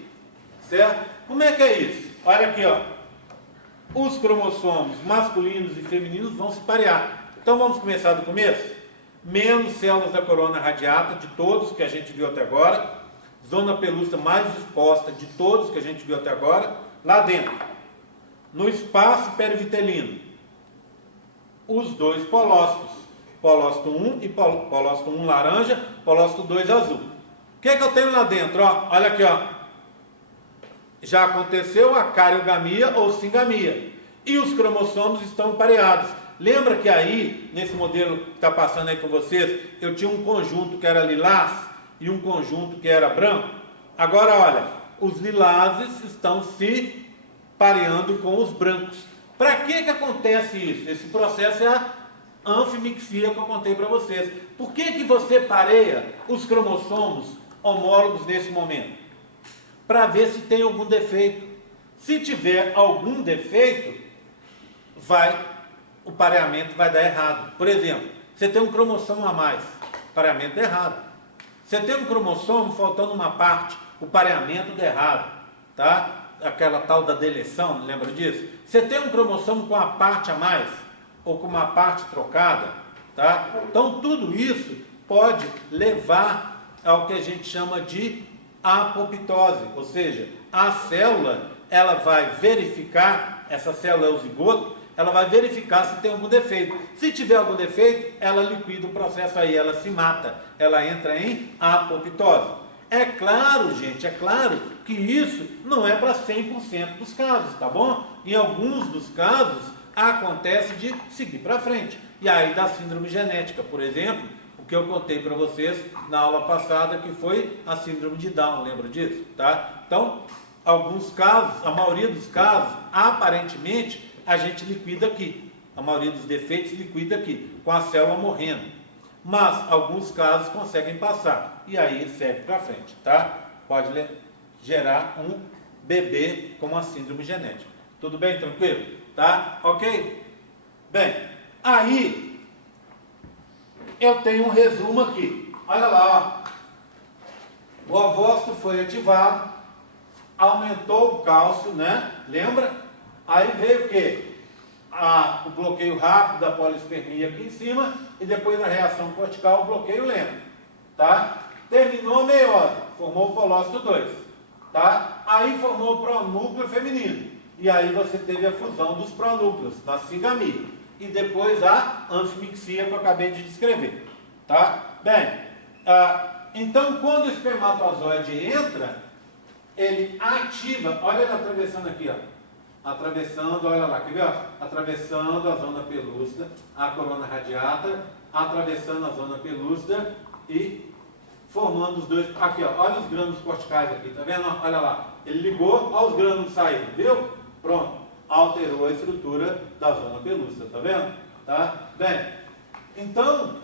certo? Como é que é isso? Olha aqui, ó. Os cromossomos masculinos e femininos vão se parear. Então vamos começar do começo? Menos células da corona radiata de todos que a gente viu até agora. Zona pelúcida mais exposta de todos que a gente viu até agora. Lá dentro, no espaço perivitelino, os dois polócitos. Polócito 1 e polócito 1 laranja, polócito 2 azul. O que é que eu tenho lá dentro? Ó, olha aqui, ó. Já aconteceu a cariogamia ou singamia. E os cromossomos estão pareados. Lembra que aí, nesse modelo que está passando aí com vocês, eu tinha um conjunto que era lilás e um conjunto que era branco? Agora, olha, os lilazes estão se pareando com os brancos. Para que acontece isso? Esse processo é a anfimixia que eu contei para vocês. Por que você pareia os cromossomos homólogos nesse momento? Para ver se tem algum defeito. Se tiver algum defeito, o pareamento vai dar errado. Por exemplo, você tem um cromossomo a mais, o pareamento dá errado. Você tem um cromossomo faltando uma parte, o pareamento dá errado, tá? Aquela tal da deleção, lembra disso? Você tem um cromossomo com a parte a mais, ou com uma parte trocada, tá? Então tudo isso pode levar ao que a gente chama de apoptose, ou seja, a célula, ela vai verificar, essa célula é o zigoto, ela vai verificar se tem algum defeito. Se tiver algum defeito, ela liquida o processo aí, ela se mata, ela entra em apoptose. É claro, gente, é claro que isso não é para 100% dos casos, tá bom? Em alguns dos casos, acontece de seguir para frente. E aí da síndrome genética, por exemplo, o que eu contei para vocês na aula passada, que foi a síndrome de Down, lembra disso? Tá? Então, alguns casos, a maioria dos casos, aparentemente, a gente liquida aqui. A maioria dos defeitos liquida aqui, com a célula morrendo. Mas alguns casos conseguem passar, e aí segue para frente, tá? Pode gerar um bebê com uma síndrome genética. Tudo bem? Tranquilo? Tá? Ok? Bem, aí eu tenho um resumo aqui. Olha lá, ó. O ovócito foi ativado, aumentou o cálcio, né? Lembra? Aí veio o quê? O bloqueio rápido da polispermia aqui em cima e depois a reação cortical, o bloqueio lento, tá? Terminou a meiose, formou o polócito 2, tá? Aí formou o pronúcleo feminino e aí você teve a fusão dos pronúcleos, da singamia e depois a anfimixia que eu acabei de descrever, tá? Bem, então quando o espermatozoide entra, ele ativa, olha ele atravessando aqui, ó. Atravessando, olha lá, quer ver? Atravessando a zona pelúcida, a corona radiata, atravessando a zona pelúcida e formando os dois. Aqui, ó, olha os grânulos corticais aqui, tá vendo? Olha lá, ele ligou, olha os grânulos saindo, viu? Pronto, alterou a estrutura da zona pelúcida, tá vendo? Tá? Bem, então,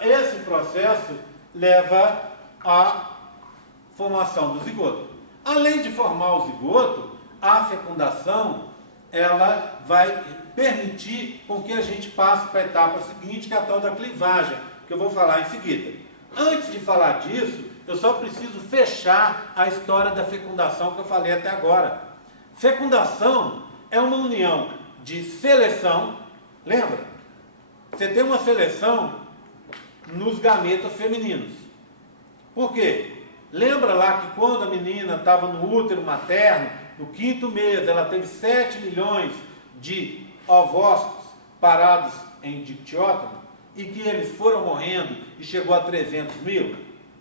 esse processo leva à formação do zigoto. Além de formar o zigoto, a fecundação, ela vai permitir com que a gente passe para a etapa seguinte, que é a tal da clivagem, que eu vou falar em seguida. Antes de falar disso, eu só preciso fechar a história da fecundação que eu falei até agora. Fecundação é uma união de seleção, lembra? Você tem uma seleção nos gametas femininos. Por quê? Lembra lá que quando a menina estava no útero materno, no 5º mês, ela teve 7 milhões de ovócitos parados em dictiótomo e que eles foram morrendo e chegou a 300 mil?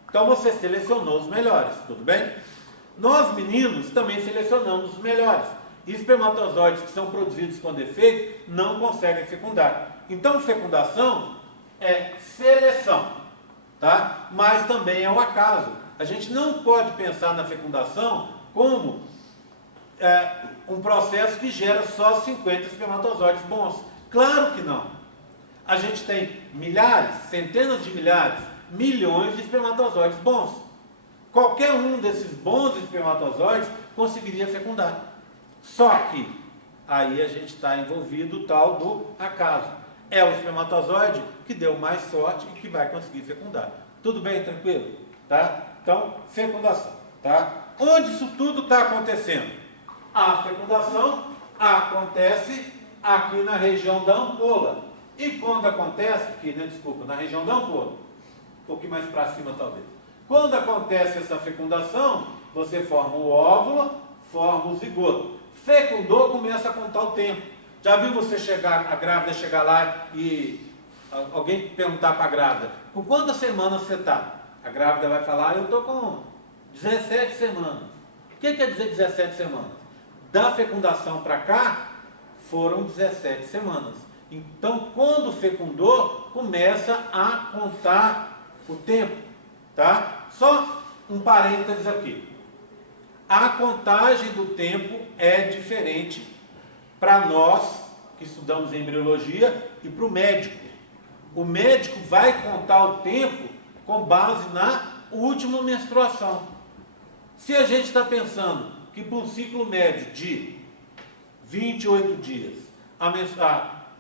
Então você selecionou os melhores, tudo bem? Nós meninos também selecionamos os melhores. E espermatozoides que são produzidos com defeito não conseguem fecundar. Então fecundação é seleção, tá? Mas também é o acaso. A gente não pode pensar na fecundação como um processo que gera só 50 espermatozoides bons. Claro que não. A gente tem milhares, centenas de milhares, milhões de espermatozoides bons. Qualquer um desses bons espermatozoides conseguiria fecundar. Só que aí a gente está envolvido o tal do acaso. É o espermatozoide que deu mais sorte e que vai conseguir fecundar. Tudo bem, tranquilo? Tá? Então, fecundação, tá? Onde isso tudo está acontecendo? A fecundação acontece aqui na região da ampola. E quando acontece, aqui, né, desculpa, na região da ampola, um pouquinho mais para cima talvez. Quando acontece essa fecundação, você forma o óvulo, forma o zigoto. Fecundou, começa a contar o tempo. Já viu você chegar, a grávida chegar lá e alguém perguntar para a grávida, com quantas semanas você está? A grávida vai falar, eu estou com 17 semanas. O que quer dizer 17 semanas? Da fecundação para cá, foram 17 semanas. Então, quando fecundou, começa a contar o tempo, tá? Só um parênteses aqui. A contagem do tempo é diferente para nós que estudamos embriologia e para o médico. O médico vai contar o tempo com base na última menstruação. Se a gente está pensando que para um ciclo médio de 28 dias,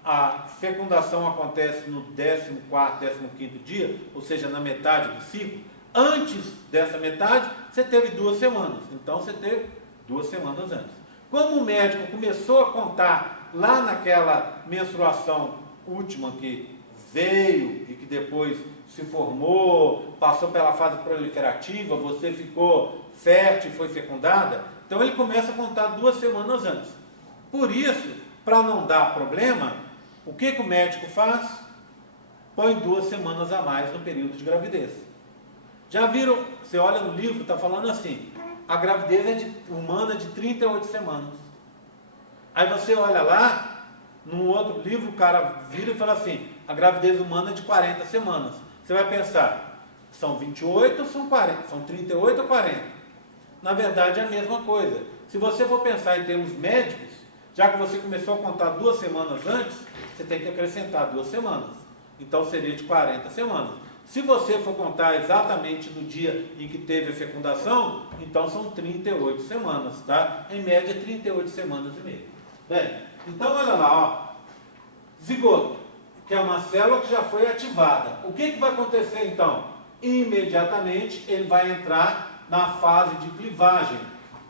a fecundação acontece no 14º, 15º dia, ou seja, na metade do ciclo, antes dessa metade, você teve 2 semanas. Então, você teve 2 semanas antes. Como o médico começou a contar lá naquela menstruação última que veio e que depois se formou, passou pela fase proliferativa, você ficou fértil e foi fecundada, então ele começa a contar 2 semanas antes. Por isso, para não dar problema, o que o médico faz? Põe 2 semanas a mais no período de gravidez. Já viram, você olha no livro, está falando assim, a gravidez humana é de 38 semanas. Aí você olha lá, num outro livro, o cara vira e fala assim, a gravidez humana é de 40 semanas. Você vai pensar, são 28 ou são 40? São 38 ou 40? Na verdade é a mesma coisa. Se você for pensar em termos médicos, já que você começou a contar 2 semanas antes, você tem que acrescentar 2 semanas. Então seria de 40 semanas. Se você for contar exatamente no dia em que teve a fecundação, então são 38 semanas, tá? Em média, 38 semanas e meia. Bem, então olha lá, ó. Zigoto, que é uma célula que já foi ativada. O que vai acontecer então? Imediatamente ele vai entrar na fase de clivagem.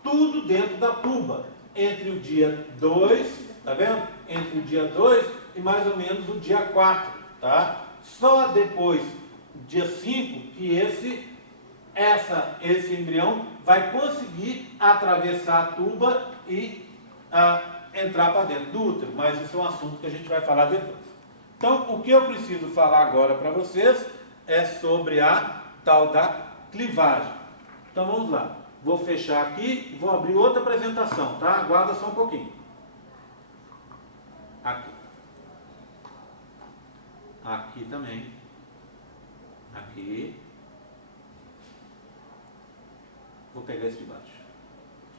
Tudo dentro da tuba. Entre o dia 2, tá vendo? Entre o dia 2 e mais ou menos o dia 4, tá? Só depois, dia 5, que esse embrião vai conseguir atravessar a tuba e entrar para dentro do útero. Mas isso é um assunto que a gente vai falar depois. Então, o que eu preciso falar agora para vocês é sobre a tal da clivagem. Então, vamos lá. Vou fechar aqui e vou abrir outra apresentação, tá? Aguarda só um pouquinho. Aqui. Aqui também. Aqui. Vou pegar esse de baixo.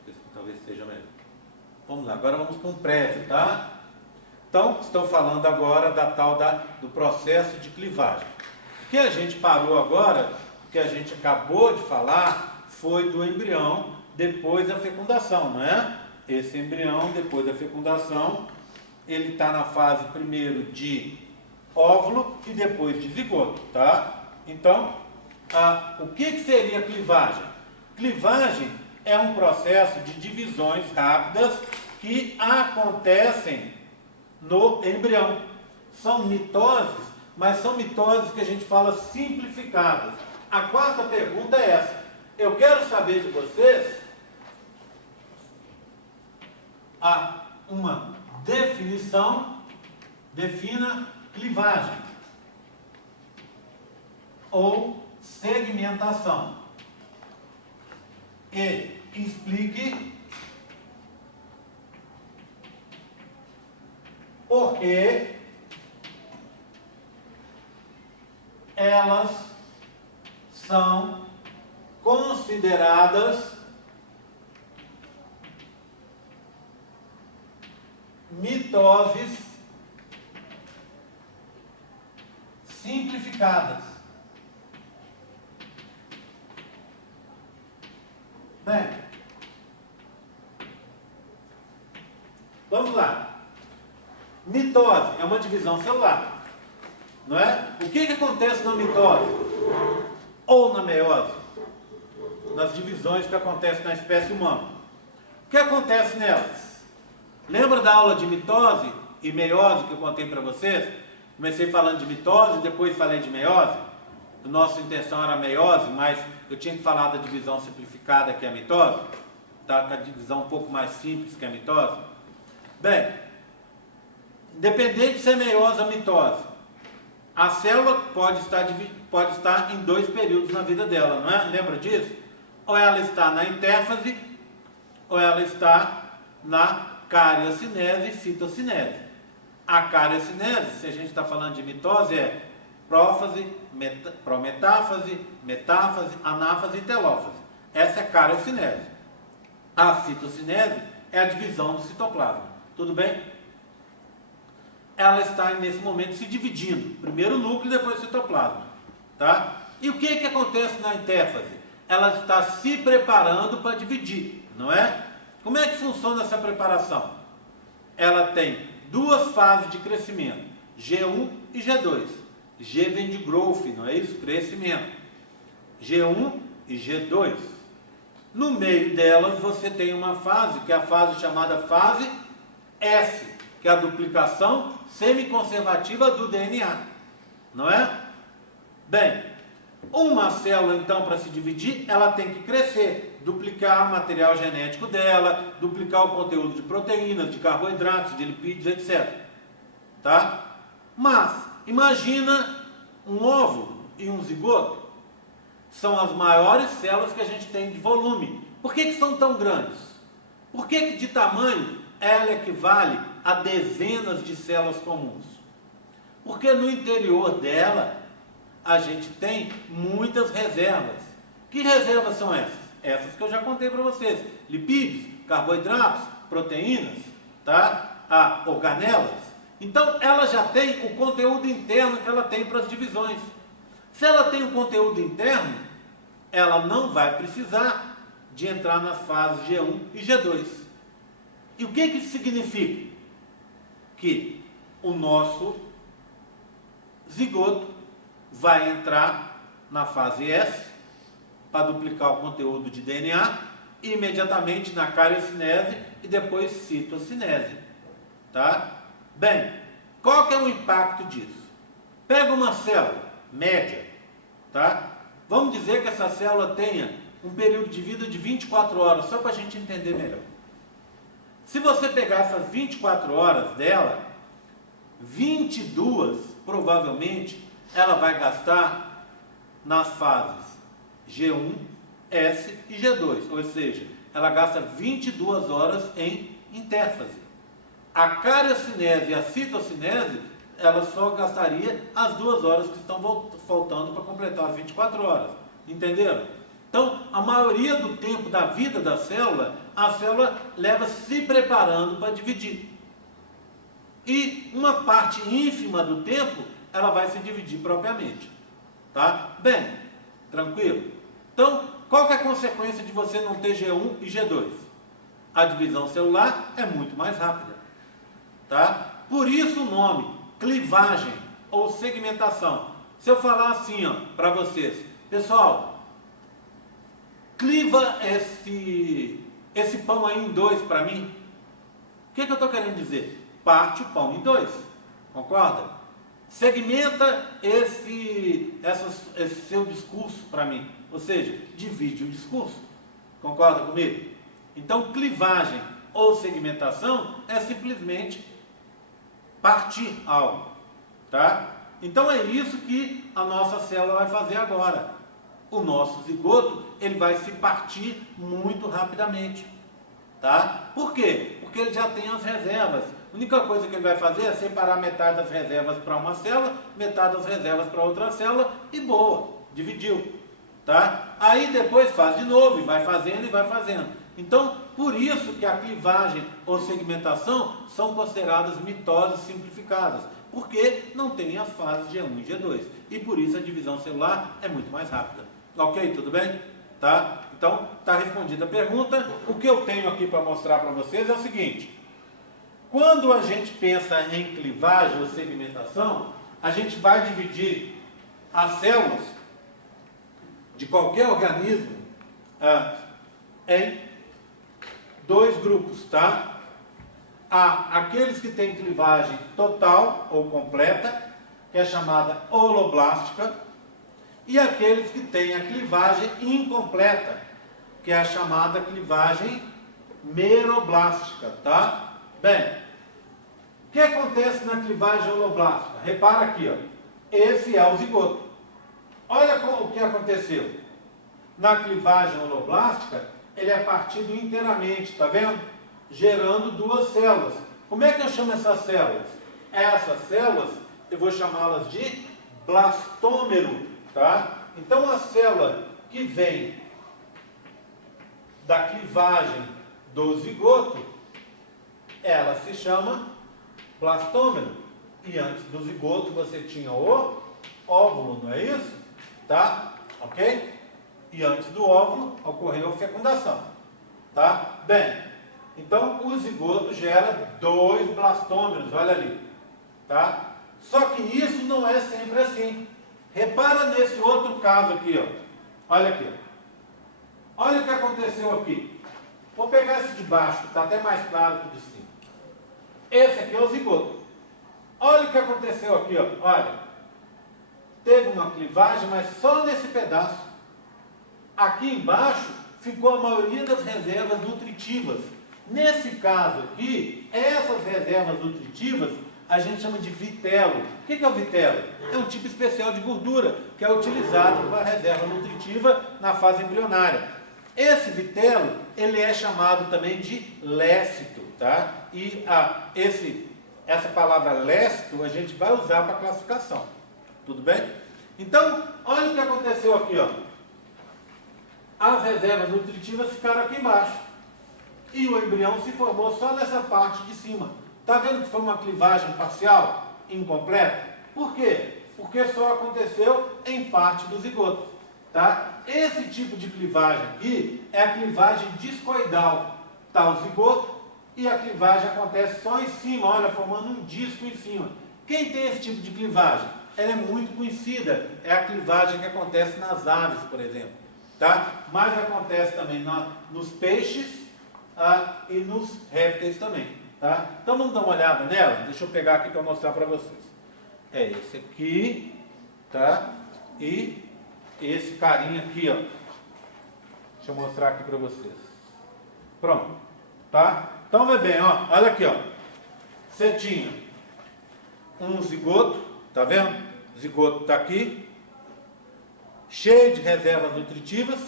Esse que talvez seja melhor. Vamos lá, agora vamos com o prévio, tá? Então, estou falando agora da tal do processo de clivagem. O que a gente parou agora, o que a gente acabou de falar, foi do embrião depois da fecundação, não é? Esse embrião, depois da fecundação, ele está na fase primeiro de óvulo e depois de zigoto, tá? Então, o que seria clivagem? Clivagem é um processo de divisões rápidas que acontecem no embrião. São mitoses, mas são mitoses que a gente fala simplificadas. A quarta pergunta é essa. Eu quero saber de vocês uma definição, defina clivagem ou segmentação e explique por que elas são consideradas mitoses simplificadas. Bem, vamos lá. Mitose é uma divisão celular, não é? O que acontece na mitose ou na meiose? das divisões que acontecem na espécie humana. O que acontece nelas? Lembra da aula de mitose e meiose que eu contei para vocês? Comecei falando de mitose, depois falei de meiose. A nossa intenção era meiose, mas eu tinha que falar da divisão simplificada que é a mitose, tá? A divisão um pouco mais simples que é a mitose. Bem, independente se é meiose ou mitose, a célula pode estar em dois períodos na vida dela, não é? Lembra disso? Ou ela está na intérfase, ou ela está na cariocinese e citocinese. A cariocinese, se a gente está falando de mitose, é prófase, prometáfase, metáfase, anáfase e telófase. Essa é a cariocinese. A citocinese é a divisão do citoplasma. Tudo bem? Ela está nesse momento se dividindo. Primeiro o núcleo, depois o citoplasma. Tá? E o que acontece na intérfase? Ela está se preparando para dividir, não é? Como é que funciona essa preparação? Ela tem duas fases de crescimento, G1 e G2. G vem de growth, não é isso? Crescimento. G1 e G2. No meio delas você tem uma fase, que é a fase chamada fase S, que é a duplicação semiconservativa do DNA, não é? Bem, uma célula então para se dividir, ela tem que crescer, duplicar o material genético dela, duplicar o conteúdo de proteínas, de carboidratos, de lipídios, etc. Tá? Mas, imagina um óvulo e um zigoto. São as maiores células que a gente tem de volume. Por que são tão grandes? Por que de tamanho ela equivale a dezenas de células comuns? Porque no interior dela a gente tem muitas reservas. Que reservas são essas? Essas que eu já contei para vocês. Lipídios, carboidratos, proteínas, tá? Organelas. Então ela já tem o conteúdo interno que ela tem para as divisões. Se ela tem o conteúdo interno, ela não vai precisar de entrar nas fases G1 e G2. E o que isso significa? Que o nosso zigoto vai entrar na fase S para duplicar o conteúdo de DNA e imediatamente na cariocinese e depois citocinese, tá? Bem, qual que é o impacto disso? Pega uma célula média, tá? Vamos dizer que essa célula tenha um período de vida de 24 horas, só para a gente entender melhor. Se você pegar essas 24 horas dela, 22 provavelmente ela vai gastar nas fases G1, S e G2, ou seja, ela gasta 22 horas em intérfase. A cariocinese e a citocinese, ela só gastaria as 2 horas que estão faltando para completar as 24 horas. Entenderam? Então, a maioria do tempo da vida da célula, a célula leva se preparando para dividir. E uma parte ínfima do tempo, ela vai se dividir propriamente. Tá? Bem, tranquilo? Então, qual que é a consequência de você não ter G1 e G2? A divisão celular é muito mais rápida. Tá? Por isso o nome, clivagem ou segmentação. Se eu falar assim para vocês, pessoal, cliva esse pão aí em dois para mim. O que eu estou querendo dizer? Parte o pão em dois. Concorda? Segmenta esse seu discurso para mim. Ou seja, divide o discurso. Concorda comigo? Então, clivagem ou segmentação é simplesmente partir algo. Tá? Então é isso que a nossa célula vai fazer agora. O nosso zigoto, ele vai se partir muito rapidamente. Tá? Por quê? Porque ele já tem as reservas. A única coisa que ele vai fazer é separar metade das reservas para uma célula, metade das reservas para outra célula e boa, dividiu. Tá? Aí depois faz de novo e vai fazendo e vai fazendo. Então, por isso que a clivagem ou segmentação são consideradas mitoses simplificadas, porque não tem as fases G1 e G2. E por isso a divisão celular é muito mais rápida. Ok? Tudo bem? Tá? Então, está respondida a pergunta. O que eu tenho aqui para mostrar para vocês é o seguinte. Quando a gente pensa em clivagem ou segmentação, a gente vai dividir as células de qualquer organismo em dois grupos, tá? Há aqueles que têm clivagem total ou completa, que é chamada holoblástica, e aqueles que têm a clivagem incompleta, que é a chamada clivagem meroblástica, tá? Bem, o que acontece na clivagem holoblástica? Repara aqui, ó. Esse é o zigoto. Olha o que aconteceu. Na clivagem holoblástica, ele é partido inteiramente, tá vendo? Gerando duas células. Como é que eu chamo essas células? Essas células, eu vou chamá-las de blastômero, tá? Então, a célula que vem da clivagem do zigoto, ela se chama blastômero. E antes do zigoto você tinha o óvulo, não é isso? Tá? Ok? E antes do óvulo ocorreu a fecundação. Tá? Bem, então o zigoto gera dois blastômeros, olha ali. Tá? Só que isso não é sempre assim. Repara nesse outro caso aqui, ó. Olha aqui, ó. Olha o que aconteceu aqui. Vou pegar esse de baixo, que está até mais claro que o de cima. Esse aqui é o zigoto. Olha o que aconteceu aqui, ó. Olha. Teve uma clivagem, mas só nesse pedaço. Aqui embaixo ficou a maioria das reservas nutritivas. Nesse caso aqui, essas reservas nutritivas a gente chama de vitelo. O que é o vitelo? É um tipo especial de gordura que é utilizado para reserva nutritiva na fase embrionária. Esse vitelo, ele é chamado também de lécito, tá? E essa palavra lécito a gente vai usar para classificação. Tudo bem? Então, olha o que aconteceu aqui, ó. As reservas nutritivas ficaram aqui embaixo. E o embrião se formou só nessa parte de cima. Está vendo que foi uma clivagem parcial, incompleta? Por quê? Porque só aconteceu em parte do zigoto. Tá? Esse tipo de clivagem aqui é a clivagem discoidal. Está o zigoto e a clivagem acontece só em cima, olha, formando um disco em cima. Quem tem esse tipo de clivagem? Ela é muito conhecida. É a clivagem que acontece nas aves, por exemplo. Tá? Mas acontece também nos peixes e nos répteis também. Tá? Então vamos dar uma olhada nela. Deixa eu pegar aqui para mostrar para vocês. É esse aqui, tá? E esse carinha aqui, ó. Deixa eu mostrar aqui para vocês. Pronto, tá? Então vai bem, ó. Olha aqui, ó. Você tinha um zigoto, tá vendo? O zigoto está aqui, cheio de reservas nutritivas.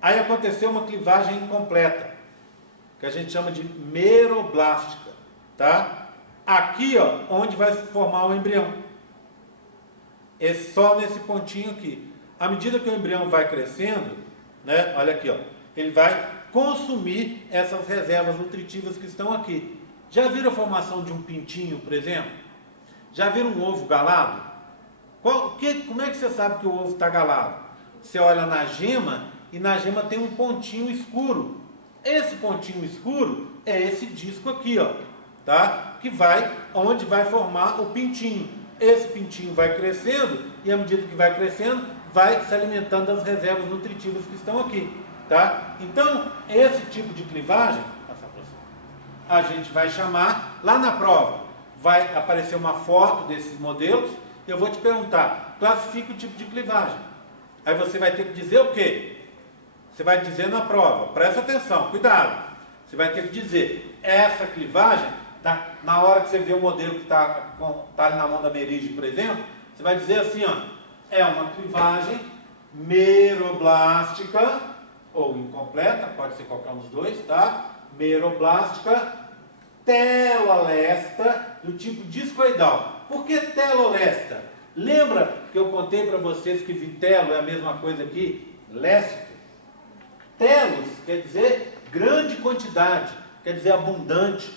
Aí aconteceu uma clivagem incompleta, que a gente chama de meroblástica, tá? Aqui, ó, onde vai se formar o embrião. É só nesse pontinho aqui. À medida que o embrião vai crescendo, né? Olha aqui, ó, ele vai consumir essas reservas nutritivas que estão aqui. Já viram a formação de um pintinho, por exemplo? Já viram um ovo galado? Como é que você sabe que o ovo está galado? Você olha na gema e na gema tem um pontinho escuro. Esse pontinho escuro é esse disco aqui, ó, tá? Que vai, onde vai formar o pintinho. Esse pintinho vai crescendo e à medida que vai crescendo, vai se alimentando das reservas nutritivas que estão aqui, tá? Então, esse tipo de clivagem, a gente vai chamar, lá na prova, vai aparecer uma foto desses modelos, e eu vou te perguntar, classifica o tipo de clivagem. Aí você vai ter que dizer o quê? Você vai dizer na prova, presta atenção, cuidado. Você vai ter que dizer, essa clivagem, na hora que você vê o modelo que está ali na mão da Merige, por exemplo, você vai dizer assim, ó, é uma clivagem meroblástica, ou incompleta, pode ser qualquer um dos dois, tá? Meroblástica, telolesta, do tipo discoidal. Por que telolesta? Lembra que eu contei para vocês que vitelo é a mesma coisa aqui? Lécito. Telos quer dizer grande quantidade, quer dizer abundante,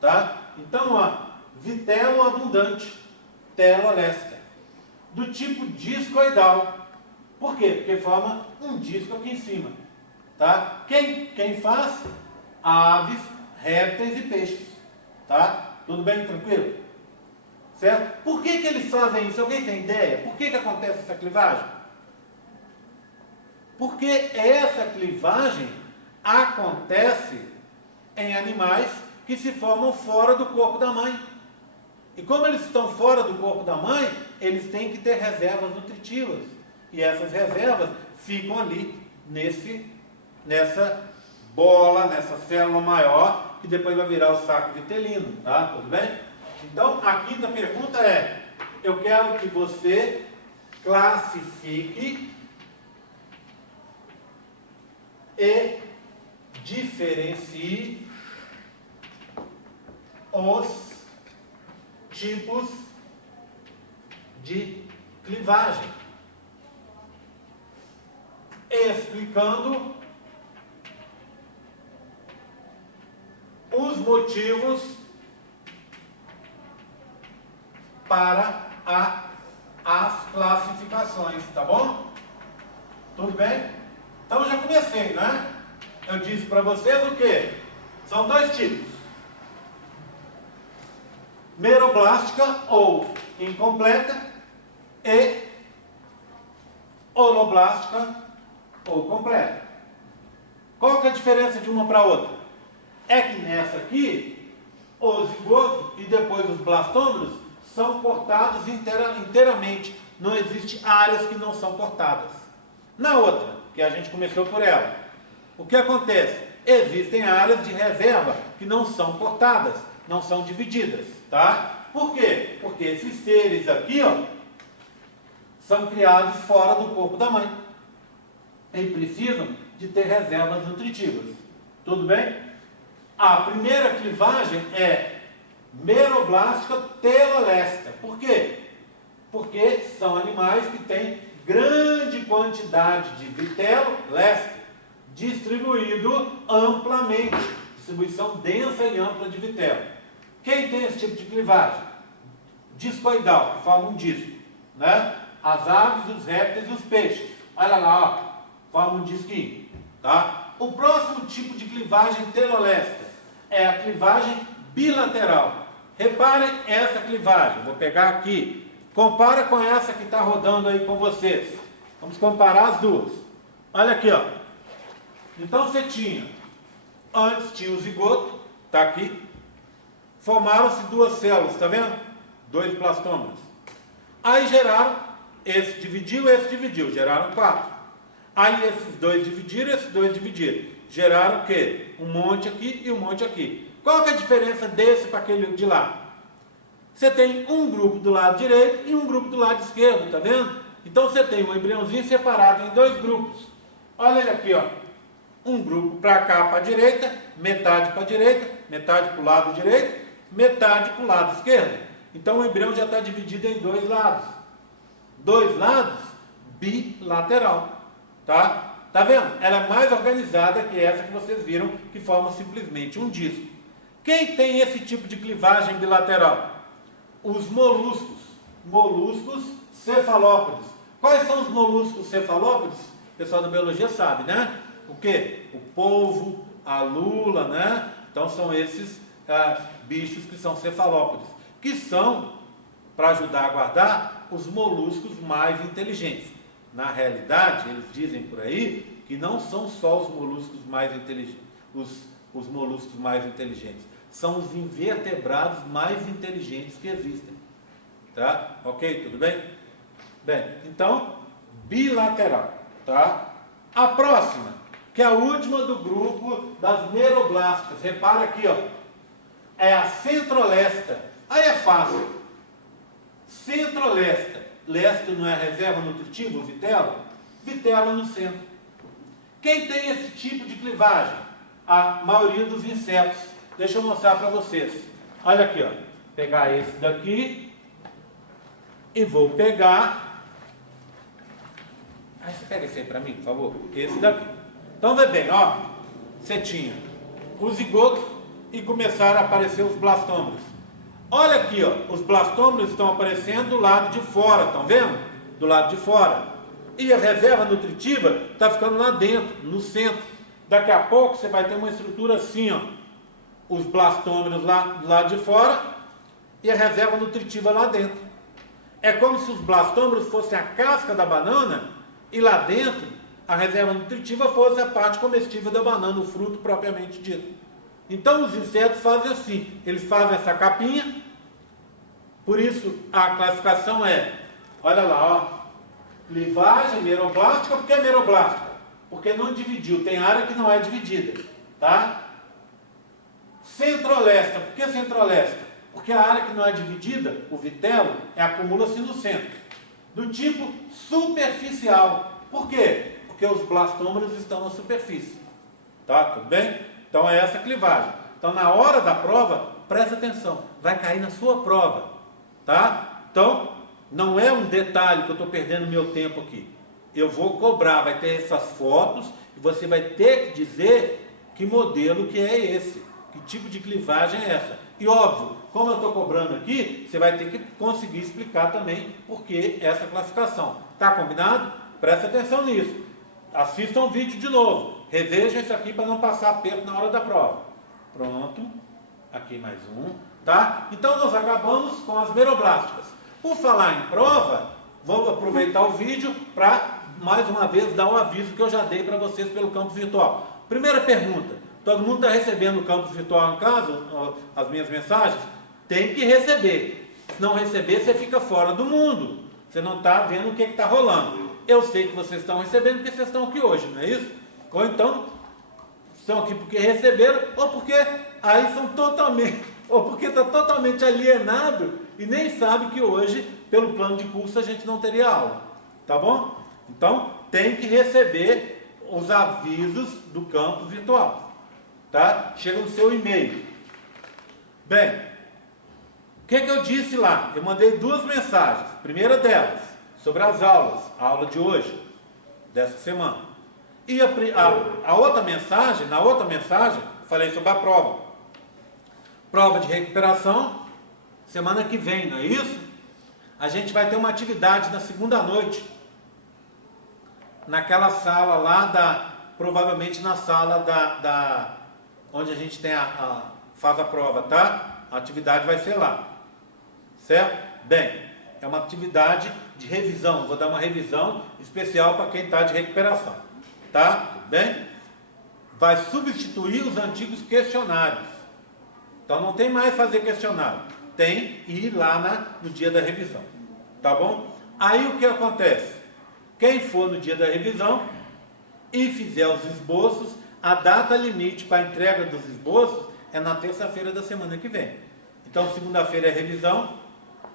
tá? Então, ó, vitelo abundante, telolesta, do tipo discoidal. Por quê? Porque forma um disco aqui em cima, tá? Quem faz? Aves, répteis e peixes, tá? Tudo bem, tranquilo? Certo? Por que eles fazem isso? Alguém tem ideia? Por que acontece essa clivagem? Porque essa clivagem acontece em animais que se formam fora do corpo da mãe. E como eles estão fora do corpo da mãe, eles têm que ter reservas nutritivas. E essas reservas ficam ali nessa bola, nessa célula maior, que depois vai virar o saco vitelino, tá? Tudo bem? Então, a quinta pergunta é: eu quero que você classifique e diferencie os tipos de clivagem, explicando os motivos para as classificações, tá bom? Tudo bem? Então já comecei, né? Eu disse para vocês o quê? São dois tipos: meroblástica ou incompleta e holoblástica ou completa. Qual que é a diferença de uma para a outra? É que nessa aqui, o zigoto e depois os blastômeros são cortados inteiramente. Não existe áreas que não são cortadas. Na outra, que a gente começou por ela, o que acontece? Existem áreas de reserva que não são cortadas, não são divididas, tá? Por quê? Porque esses seres aqui, ó, são criados fora do corpo da mãe. Eles precisam de ter reservas nutritivas. Tudo bem? A primeira clivagem é meroblástica telolesta. Por quê? Porque são animais que têm grande quantidade de vitelo leste distribuído amplamente, distribuição densa e ampla de vitelo. Quem tem esse tipo de clivagem? Discoidal, que forma um disco, né? As aves, os répteis e os peixes. Olha lá, ó, forma um disquinho, tá? O próximo tipo de clivagem telolesta é a clivagem bilateral. Reparem essa clivagem, vou pegar aqui. Compara com essa que está rodando aí com vocês. Vamos comparar as duas. Olha aqui, ó. Então você antes tinha o zigoto, está aqui. Formaram-se duas células, está vendo? Dois blastômeros. Aí geraram, esse dividiu, geraram 4. Aí esses dois dividiram. Geraram o quê? Um monte aqui e um monte aqui. Qual que é a diferença desse para aquele de lá? Você tem um grupo do lado direito e um grupo do lado esquerdo, tá vendo? Então você tem um embriãozinho separado em dois grupos. Olha ele aqui, ó. Um grupo para cá, para a direita, metade para a direita, metade para o lado direito, metade para o lado esquerdo. Então o embrião já está dividido em dois lados. Dois lados, bilateral. Tá? Tá vendo? Ela é mais organizada que essa que vocês viram, que forma simplesmente um disco. Quem tem esse tipo de clivagem bilateral? Os moluscos. Moluscos cefalópodes. Quais são os moluscos cefalópodes? O pessoal da biologia sabe, né? O quê? O polvo, a lula, né? Então são esses bichos que são cefalópodes, que são, para ajudar a guardar, os moluscos mais inteligentes. Na realidade, eles dizem por aí que não são só os moluscos mais inteligentes, os moluscos mais inteligentes, são os invertebrados mais inteligentes que existem. Tá? Ok? Tudo bem? Bem, então, bilateral. Tá? A próxima, que é a última do grupo das meroblásticas. Repara aqui, ó. É a centrolesta. Aí é fácil. Centrolesta. Leste não é reserva nutritiva, o vitelo? Vitelo no centro. Quem tem esse tipo de clivagem? A maioria dos insetos. Deixa eu mostrar para vocês. Olha aqui, ó. Vou pegar esse daqui e vou pegar. Você pega esse aí para mim, por favor? Esse daqui. Então, vê bem, ó. Você tinha o zigoto e começaram a aparecer os blastômeros. Olha aqui, ó, os blastômeros estão aparecendo do lado de fora, estão vendo? Do lado de fora. E a reserva nutritiva está ficando lá dentro, no centro. Daqui a pouco você vai ter uma estrutura assim, ó. Os blastômeros lá do lado de fora e a reserva nutritiva lá dentro. É como se os blastômeros fossem a casca da banana e lá dentro a reserva nutritiva fosse a parte comestível da banana, o fruto propriamente dito. Então os insetos fazem assim, eles fazem essa capinha, por isso a classificação é, olha lá, ó, clivagem meroblástica. Por que meroblástica? Porque não dividiu, tem área que não é dividida, tá? Centrolesta. Por que centrolesta? Porque a área que não é dividida, o vitelo, acumula-se no centro. Do tipo superficial. Por quê? Porque os blastômeros estão na superfície. Tá? Tudo bem? Então é essa clivagem. Então na hora da prova, presta atenção. Vai cair na sua prova. Tá? Então, não é um detalhe que eu estou perdendo meu tempo aqui. Eu vou cobrar, vai ter essas fotos e você vai ter que dizer que modelo que é esse. Que tipo de clivagem é essa? E óbvio, como eu estou cobrando aqui, você vai ter que conseguir explicar também por que essa classificação. Tá combinado? Presta atenção nisso. Assistam o vídeo de novo. Revejam isso aqui para não passar aperto na hora da prova. Pronto. Aqui mais um. Tá? Então nós acabamos com as meroblásticas. Por falar em prova, vou aproveitar o vídeo para mais uma vez dar o aviso que eu já dei para vocês pelo campus virtual. Primeira pergunta. Todo mundo está recebendo o campus virtual em casa, as minhas mensagens? Tem que receber. Se não receber, você fica fora do mundo. Você não está vendo o que está rolando. Eu sei que vocês estão recebendo porque vocês estão aqui hoje, não é isso? Ou então, estão aqui porque receberam, ou porque aí são totalmente, ou porque está totalmente alienado e nem sabe que hoje, pelo plano de curso, a gente não teria aula. Tá bom? Então, tem que receber os avisos do campus virtual. Tá? Chega no seu e-mail. Bem, o que eu disse lá? Eu mandei duas mensagens. Primeira delas, sobre as aulas, a aula de hoje, dessa semana. E a outra mensagem, na outra mensagem, falei sobre a prova. Prova de recuperação, semana que vem, não é isso? A gente vai ter uma atividade na segunda noite, naquela sala lá provavelmente na sala onde a gente tem faz a prova, tá? A atividade vai ser lá, certo? Bem, é uma atividade de revisão, vou dar uma revisão especial para quem está de recuperação, tá? Tudo bem? Vai substituir os antigos questionários, então não tem mais fazer questionário, tem ir lá no dia da revisão, tá bom? Aí o que acontece? Quem for no dia da revisão e fizer os esboços, a data limite para a entrega dos esboços é na terça-feira da semana que vem. Então, segunda-feira é revisão,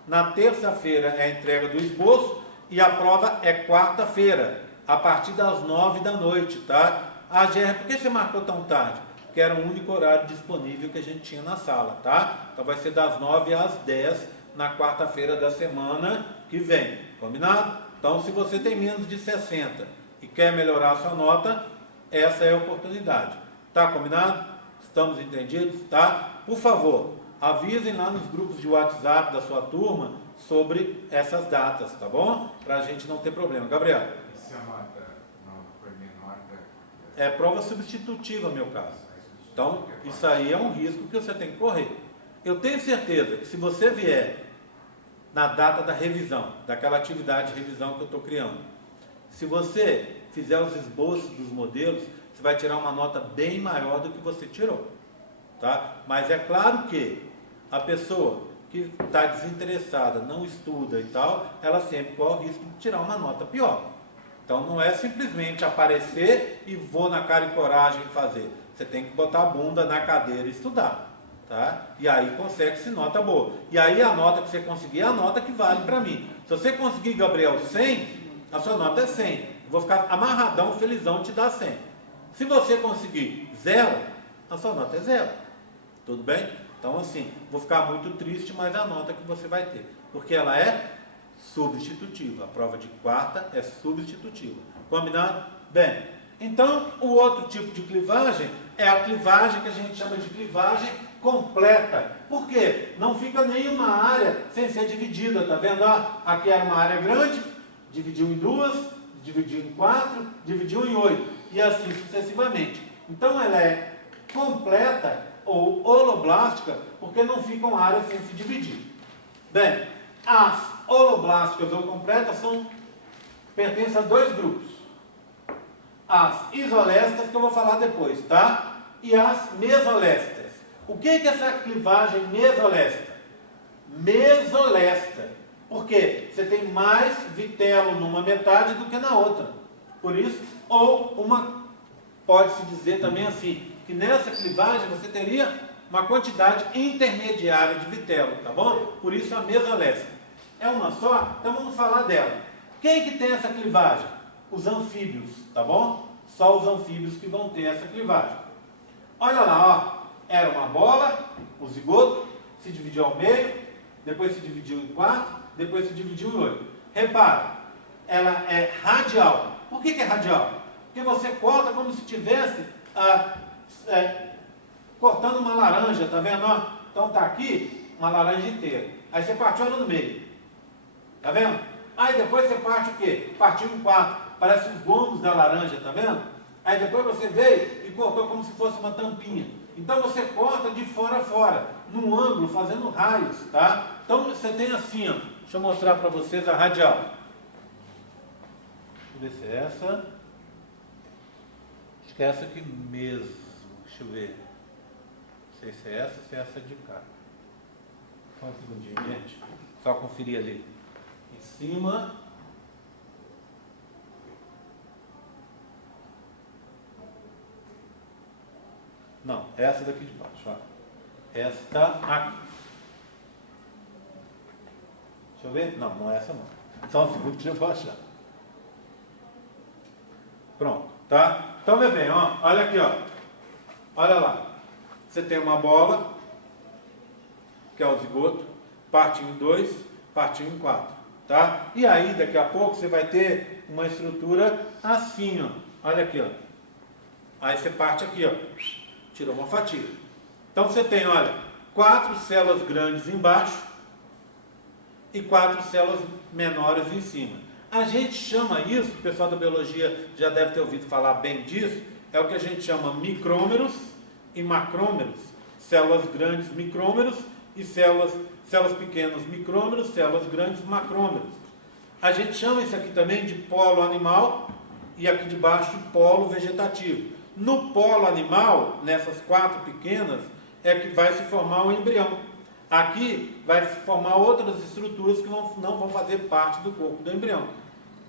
na terça-feira é a entrega do esboço e a prova é quarta-feira, a partir das 9 da noite, tá? Ah, GR, por que você marcou tão tarde? Porque era o único horário disponível que a gente tinha na sala, tá? Então, vai ser das 9 às 10 na quarta-feira da semana que vem, combinado? Então, se você tem menos de 60 e quer melhorar a sua nota, essa é a oportunidade. Tá combinado? Estamos entendidos? Tá? Por favor, avisem lá nos grupos de WhatsApp da sua turma sobre essas datas, tá bom? Para a gente não ter problema. Gabriel? E se a nota não foi menor É prova substitutiva, meu caso. Então, isso aí é um risco que você tem que correr. Eu tenho certeza que se você vier na data da revisão, daquela atividade de revisão que eu estou criando, se você fizer os esboços dos modelos, você vai tirar uma nota bem maior do que você tirou, tá? Mas é claro que a pessoa que está desinteressada, não estuda e tal, ela sempre corre o risco de tirar uma nota pior. Então não é simplesmente aparecer e vou na cara e coragem fazer. Você tem que botar a bunda na cadeira e estudar, tá? E aí consegue-se nota boa. E aí a nota que você conseguir é a nota que vale para mim. Se você conseguir, Gabriel, 100, a sua nota é 100. Vou ficar amarradão, felizão, te dar 100. Se você conseguir 0, a sua nota é 0. Tudo bem? Então assim, vou ficar muito triste, mas é a nota que você vai ter. Porque ela é substitutiva. A prova de quarta é substitutiva. Combinado? Bem, então o outro tipo de clivagem é a clivagem que a gente chama de clivagem completa. Por quê? Não fica nenhuma área sem ser dividida, tá vendo? Aqui era uma área grande, dividiu em 2, dividiu em 4, dividiu em 8 e assim sucessivamente. Então ela é completa ou holoblástica porque não ficam áreas sem se dividir. Bem, as holoblásticas ou completas pertencem a dois grupos. as isolestas, que eu vou falar depois, tá? E as mesolestas. O que é essa clivagem mesolesta? Mesolesta. Por quê? Você tem mais vitelo numa metade do que na outra. Por isso, ou uma, pode-se dizer também assim, que nessa clivagem você teria uma quantidade intermediária de vitelo, tá bom? Por isso a mesolesta. É uma só? Então vamos falar dela. Quem que tem essa clivagem? Os anfíbios, tá bom? Só os anfíbios que vão ter essa clivagem. Olha lá, ó. Era uma bola, o zigoto, se dividiu ao meio, depois se dividiu em 4, depois se dividiu em 8. Repara, ela é radial. Por que é radial? Porque você corta como se estivesse cortando uma laranja, tá vendo? Ó? Então tá aqui uma laranja inteira. Aí você partiu ela no meio. Tá vendo? Aí depois você parte o quê? Partiu em 4. Parece os gomos da laranja, tá vendo? Aí depois você veio e cortou como se fosse uma tampinha. Então você corta de fora a fora, num ângulo, fazendo raios, tá? Então você tem assim, ó. Deixa eu mostrar para vocês a radial. Deixa eu ver se é essa. Acho que é essa aqui mesmo. Deixa eu ver. Não sei se é essa ou se é essa de cá. Só um segundinho, gente. Só conferir ali. Em cima. Não, essa daqui de baixo. Ó. Esta aqui. Deixa eu ver. Não, não é essa não. Só um segundo que eu vou achar. Pronto, tá? Então vê bem, ó. Olha aqui, ó. Olha lá. Você tem uma bola, que é o zigoto, partiu em 2, partiu em 4, tá? E aí, daqui a pouco, você vai ter uma estrutura assim, ó. Olha aqui, ó. Aí você parte aqui, ó. Tirou uma fatia. Então você tem, olha, 4 células grandes embaixo e 4 células menores em cima. A gente chama isso, o pessoal da biologia já deve ter ouvido falar bem disso, é o que a gente chama micrômeros e macrômeros. Células grandes, micrômeros, e células pequenas, micrômeros, células grandes, macrômeros. A gente chama isso aqui também de polo animal e aqui de baixo de polo vegetativo. No polo animal, nessas 4 pequenas, é que vai se formar o embrião. Aqui vai se formar outras estruturas que não vão fazer parte do corpo do embrião.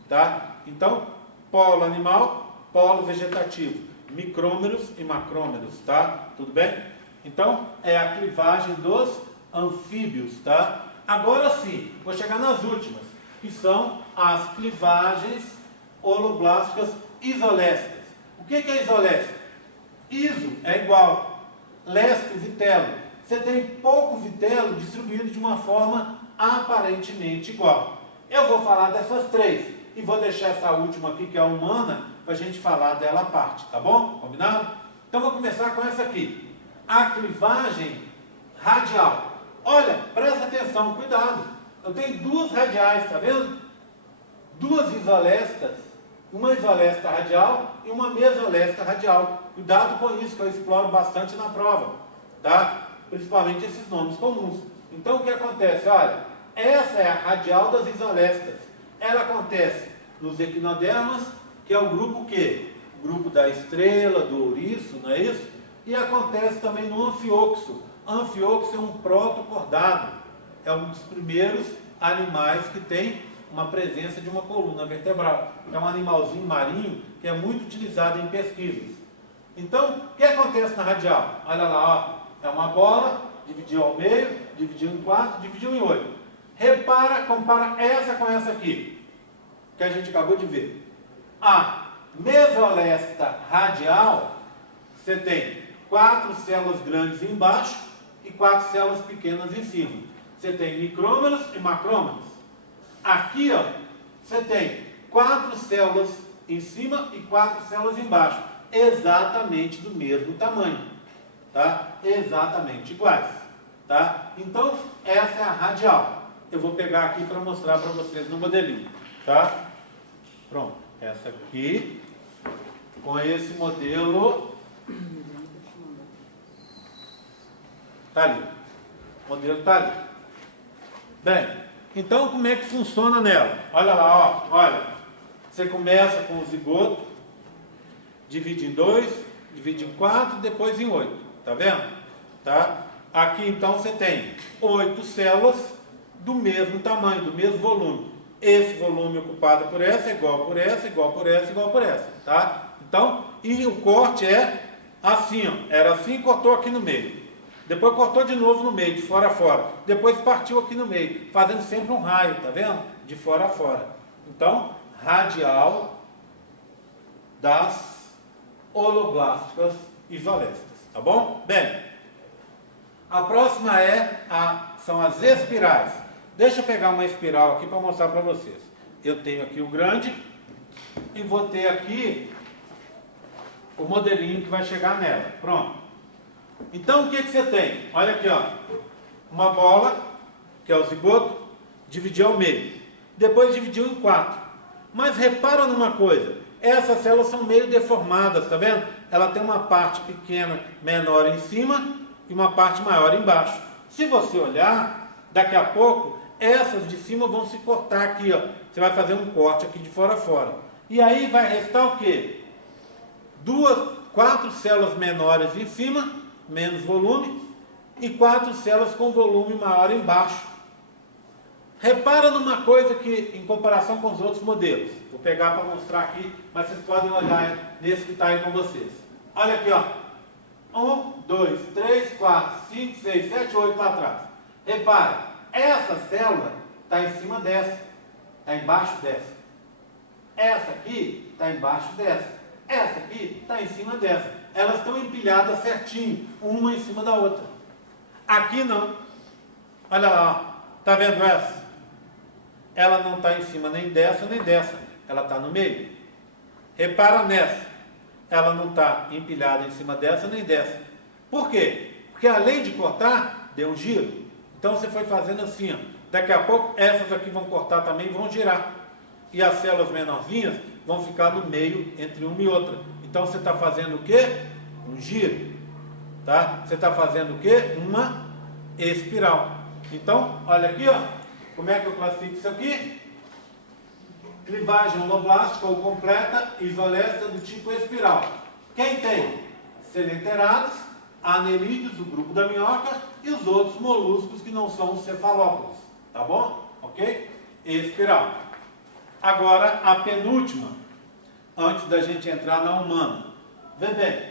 Tá? Então, polo animal, polo vegetativo, micrômeros e macrômeros, tá? Tudo bem? Então, é a clivagem dos anfíbios, tá? Agora sim, vou chegar nas últimas, que são as clivagens holoblásticas isolésticas. O que é isolesta? Iso é igual, lesto, vitelo. Você tem pouco vitelo distribuído de uma forma aparentemente igual. Eu vou falar dessas 3 e vou deixar essa última aqui, que é a humana, para a gente falar dela à parte, tá bom? Combinado? Então vou começar com essa aqui. A clivagem radial. Olha, presta atenção, cuidado. Eu tenho 2 radiais, tá vendo? 2 isolestas. Uma isolesta radial e uma mesolesta radial. Cuidado com isso, que eu exploro bastante na prova, tá? Principalmente esses nomes comuns. Então o que acontece? Olha, essa é a radial das isolestas. Ela acontece nos equinodermas, que é o grupo o quê? O grupo da estrela, do ouriço, não é isso? E acontece também no anfioxo. Anfioxo é um protocordado. É um dos primeiros animais que tem uma presença de uma coluna vertebral. É um animalzinho marinho que é muito utilizado em pesquisas. Então, o que acontece na radial? Olha lá, ó. É uma bola, dividiu ao meio, dividiu em 4, dividiu em 8. Repara, compara essa com essa aqui, que a gente acabou de ver. A mesolesta radial, você tem 4 células grandes embaixo e 4 células pequenas em cima. Você tem micrômeros e macrômeros. Aqui, ó, você tem 4 células em cima e 4 células embaixo, exatamente do mesmo tamanho, tá? Exatamente iguais, tá? Então, essa é a radial. Eu vou pegar aqui para mostrar para vocês no modelinho, tá? Pronto, essa aqui, com esse modelo, tá ali. O modelo tá ali. Bem, então como é que funciona nela? Olha lá, ó, olha. Você começa com o zigoto, divide em 2, divide em 4, depois em 8. Tá vendo? Tá? Aqui então você tem 8 células do mesmo tamanho, do mesmo volume. Esse volume ocupado por essa é igual por essa, igual por essa, igual por essa. Tá? Então, e o corte é assim, ó. Era assim e cortou aqui no meio. Depois cortou de novo no meio, de fora a fora. Depois partiu aqui no meio, fazendo sempre um raio, tá vendo? De fora a fora. Então, radial das holoblásticas isolésticas, tá bom? Bem, a próxima são as espirais. Deixa eu pegar uma espiral aqui para mostrar para vocês. Eu tenho aqui o grande e vou ter aqui o modelinho que vai chegar nela. Pronto. Então, o que você tem? Olha aqui, ó. Uma bola, que é o zigoto, dividiu ao meio. Depois dividiu em 4. Mas repara numa coisa. Essas células são meio deformadas, tá vendo? Ela tem uma parte pequena, menor em cima e uma parte maior embaixo. Se você olhar, daqui a pouco, essas de cima vão se cortar aqui, ó. Você vai fazer um corte aqui de fora a fora. E aí vai restar o quê? 4 células menores em cima, menos volume, e 4 células com volume maior embaixo. Repara numa coisa que, em comparação com os outros modelos, vou pegar para mostrar aqui, mas vocês podem olhar nesse que está aí com vocês. Olha aqui, ó. 1, 2, 3, 4, 5, 6, 7, 8 lá atrás. Repara, essa célula está em cima dessa, está embaixo dessa. Essa aqui está embaixo dessa. Essa aqui está em cima dessa. Elas estão empilhadas certinho, uma em cima da outra. Aqui não. Olha lá, está vendo essa? Ela não está em cima nem dessa, nem dessa. Ela está no meio. Repara nessa. Ela não está empilhada em cima dessa, nem dessa. Por quê? Porque além de cortar, deu um giro. Então você foi fazendo assim, ó. Daqui a pouco, essas aqui vão cortar também e vão girar. E as células menorzinhas vão ficar no meio entre uma e outra. Então você está fazendo o quê? Um giro. Tá? Você está fazendo o quê? Uma espiral. Então, olha aqui, ó. Como é que eu classifico isso aqui? Clivagem holoblástica ou completa, isoléstica do tipo espiral. Quem tem? Selenterados, anelídeos, o grupo da minhoca, e os outros moluscos que não são os cefalópodes. Tá bom? Ok? Espiral. Agora, a penúltima, antes da gente entrar na humana. Vê bem,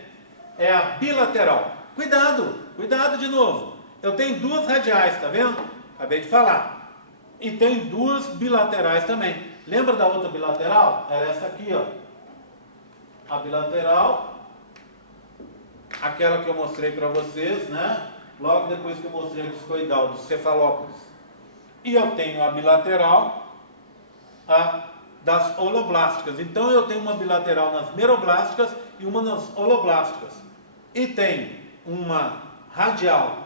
é a bilateral. Cuidado, cuidado de novo. Eu tenho 2 radiais, tá vendo? Acabei de falar. E tem 2 bilaterais também. Lembra da outra bilateral? Era essa aqui, ó. A bilateral, aquela que eu mostrei para vocês, né? Logo depois que eu mostrei o discoidal dos cefalópodes. E eu tenho a bilateral das holoblásticas. Então eu tenho uma bilateral nas meroblásticas e uma nas holoblásticas. E tem uma radial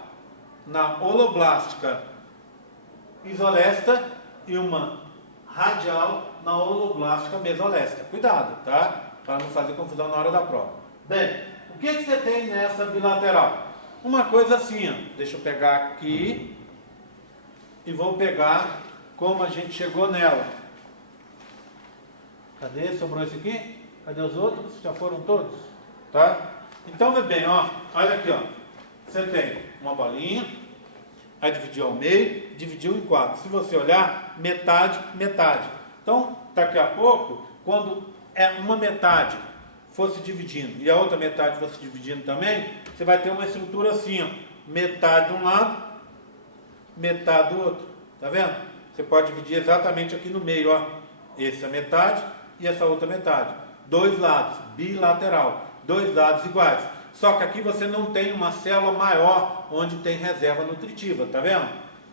na holoblástica isolesta e uma radial na holoblástica mesolesta. Cuidado, tá? Para não fazer confusão na hora da prova. Bem, o que você tem nessa bilateral? Uma coisa assim, ó. Deixa eu pegar aqui e vou pegar como a gente chegou nela. Cadê? Sobrou esse aqui? Cadê os outros? Já foram todos? Tá? Então, vê bem, ó. Olha aqui, ó. Você tem uma bolinha, aí dividiu ao meio, dividiu em 4. Se você olhar, metade, metade. Então, daqui a pouco, quando uma metade fosse dividindo e a outra metade fosse dividindo também, você vai ter uma estrutura assim, ó. Metade de um lado, metade do outro. Tá vendo? Você pode dividir exatamente aqui no meio, ó. Essa metade e essa outra metade. 2 lados, bilateral. 2 lados iguais. Só que aqui você não tem uma célula maior onde tem reserva nutritiva, tá vendo?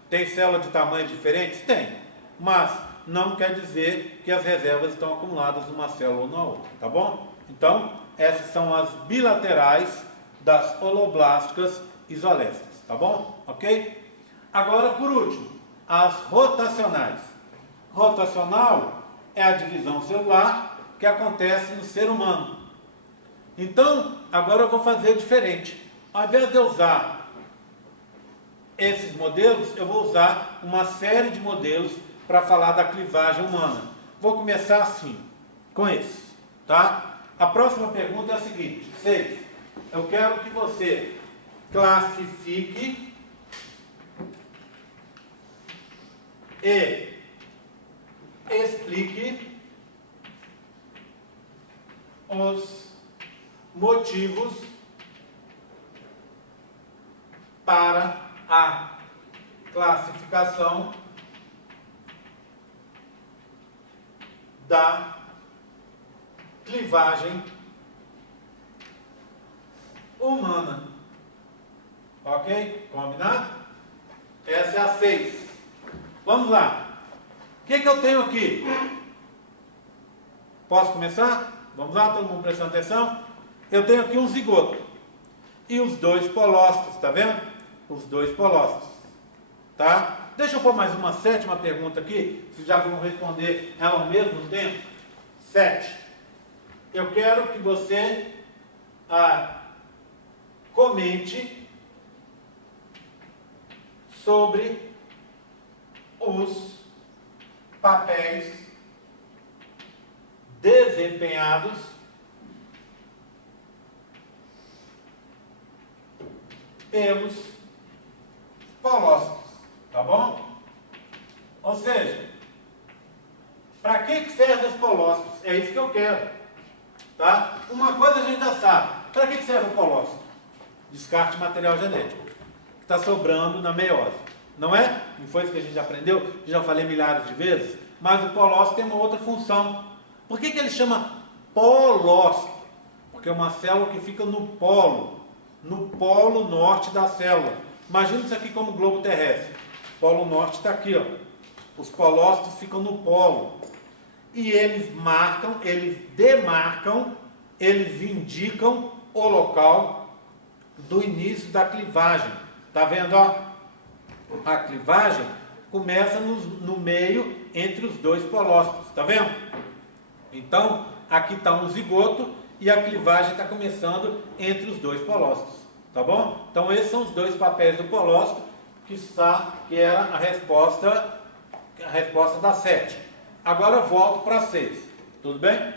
Tem célula de tamanhos diferentes? Tem. Mas não quer dizer que as reservas estão acumuladas numa célula ou na outra, tá bom? Então, essas são as bilaterais das holoblásticas isolésticas, tá bom? Ok? Agora, por último, as rotacionais. Rotacional é a divisão celular que acontece no ser humano. Então, agora eu vou fazer diferente. Ao invés de eu usar esses modelos, eu vou usar uma série de modelos para falar da clivagem humana. Vou começar assim, com esse, tá? A próxima pergunta é a seguinte: 6. Eu quero que você classifique e explique os motivos para a classificação da clivagem humana. Ok? Combinado? Essa é a 6. Vamos lá. O que eu tenho aqui? Posso começar? Vamos lá, todo mundo prestando atenção? Eu tenho aqui um zigoto e os dois polócitos, tá vendo? Os dois polócitos, tá? Deixa eu pôr mais uma 7ª pergunta aqui, vocês já vão responder ela ao mesmo tempo. 7. Eu quero que você comente sobre os papéis desempenhados pelos polócitos, tá bom? Ou seja, para que servem os polócitos? É isso que eu quero, tá? Uma coisa a gente já sabe. Para que serve o polócito? Descarte de material genético que está sobrando na meiose, não é? Não foi isso que a gente aprendeu? Já falei milhares de vezes. Mas o polócito tem uma outra função. Por que ele chama polócito? Porque é uma célula que fica no polo norte da célula. Imagina isso aqui como globo terrestre. O polo norte está aqui, ó. Os polócitos ficam no polo. E eles marcam, eles demarcam, eles indicam o local do início da clivagem. Tá vendo, ó? A clivagem começa no meio entre os dois polócitos. Tá vendo? Então, aqui está um zigoto e a clivagem está começando entre os dois polócitos. Tá bom? Então, esses são os dois papéis do polócito que era a resposta da 7. Agora eu volto para 6. Tudo bem?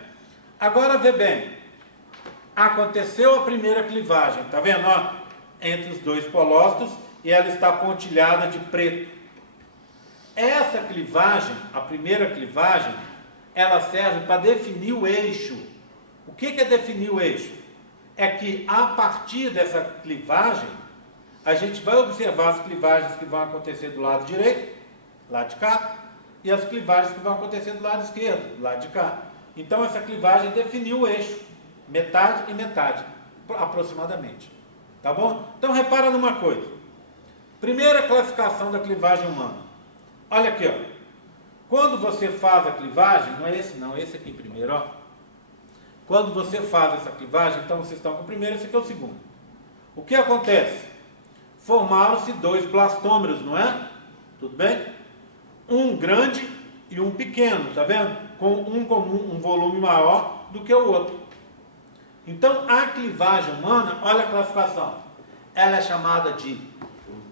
Agora vê bem. Aconteceu a primeira clivagem, tá vendo? Ó, entre os dois polócitos e ela está pontilhada de preto. Essa clivagem, a primeira clivagem, ela serve para definir o eixo. O que é definir o eixo? É que a partir dessa clivagem, a gente vai observar as clivagens que vão acontecer do lado direito, lado de cá, e as clivagens que vão acontecer do lado esquerdo, lado de cá. Então essa clivagem definiu o eixo, metade e metade, aproximadamente. Tá bom? Então repara numa coisa. Primeira classificação da clivagem humana. Olha aqui, ó. Quando você faz a clivagem, não é esse não, esse aqui primeiro, ó. Quando você faz essa clivagem, então vocês estão com o primeiro, esse aqui é o segundo. O que acontece? Formaram-se dois blastômeros, não é? Tudo bem? Um grande e um pequeno, tá vendo? Com um volume maior do que o outro. Então, a clivagem humana, olha a classificação. Ela é chamada de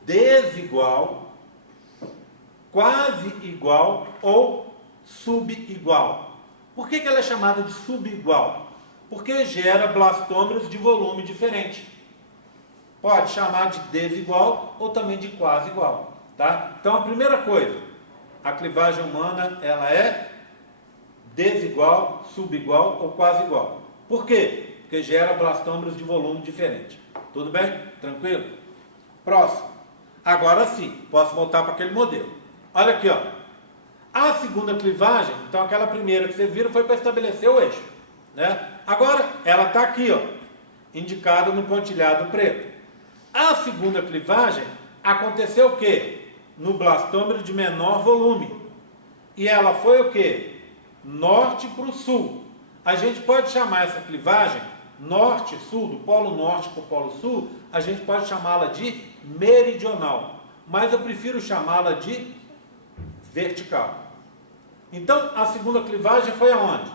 desigual, quase igual ou subigual. Por que ela é chamada de subigual? Porque gera blastômeros de volume diferente. Pode chamar de desigual ou também de quase igual, tá? Então, a primeira coisa, a clivagem humana, ela é desigual, subigual ou quase igual. Por quê? Porque gera blastômeros de volume diferente. Tudo bem? Tranquilo? Próximo. Agora sim, posso voltar para aquele modelo. Olha aqui, ó. A segunda clivagem, então aquela primeira que vocês viram foi para estabelecer o eixo, né? Agora, ela está aqui, ó, indicada no pontilhado preto. A segunda clivagem aconteceu o quê? No blastômero de menor volume. E ela foi o quê? Norte para o sul. A gente pode chamar essa clivagem norte-sul, do polo norte para o polo sul, a gente pode chamá-la de meridional. Mas eu prefiro chamá-la de vertical. Então, a segunda clivagem foi aonde?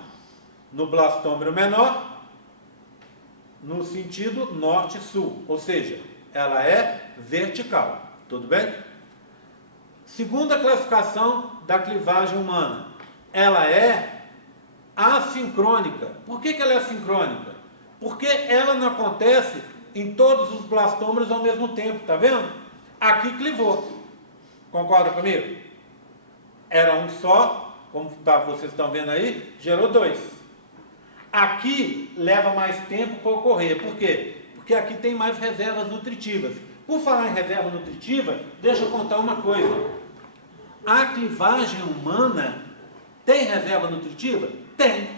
No blastômero menor, no sentido norte-sul, ou seja, ela é vertical. Tudo bem? Segunda classificação da clivagem humana. Ela é assincrônica. Por que ela é assincrônica? Porque ela não acontece em todos os blastômeros ao mesmo tempo, tá vendo? Aqui clivou. Concorda comigo? Era um só, como vocês estão vendo aí, gerou 2. Aqui leva mais tempo para ocorrer. Por quê? Porque aqui tem mais reservas nutritivas. Por falar em reserva nutritiva, deixa eu contar uma coisa. A clivagem humana tem reserva nutritiva? Tem.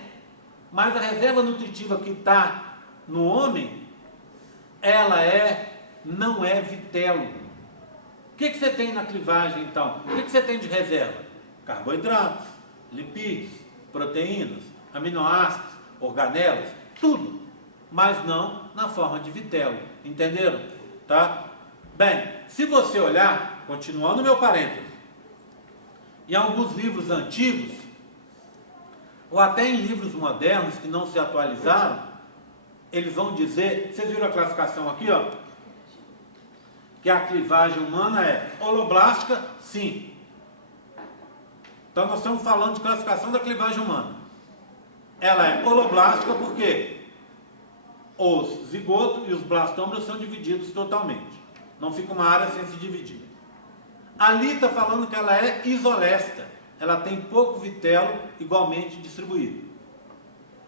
Mas a reserva nutritiva que está no homem, ela não é vitelo. O que você tem na clivagem, então? O que você tem de reserva? Carboidratos, lipídios, proteínas, aminoácidos, organelas, tudo. Mas não na forma de vitelo. Entenderam? Tá? Bem, se você olhar, continuando meu parênteses, em alguns livros antigos, ou até em livros modernos que não se atualizaram, eles vão dizer, vocês viram a classificação aqui, ó? Que a clivagem humana é holoblástica, sim. Então nós estamos falando de classificação da clivagem humana. Ela é holoblástica porque os zigotos e os blastômeros são divididos totalmente. Não fica uma área sem se dividir. Ali está falando que ela é isolesta. Ela tem pouco vitelo igualmente distribuído.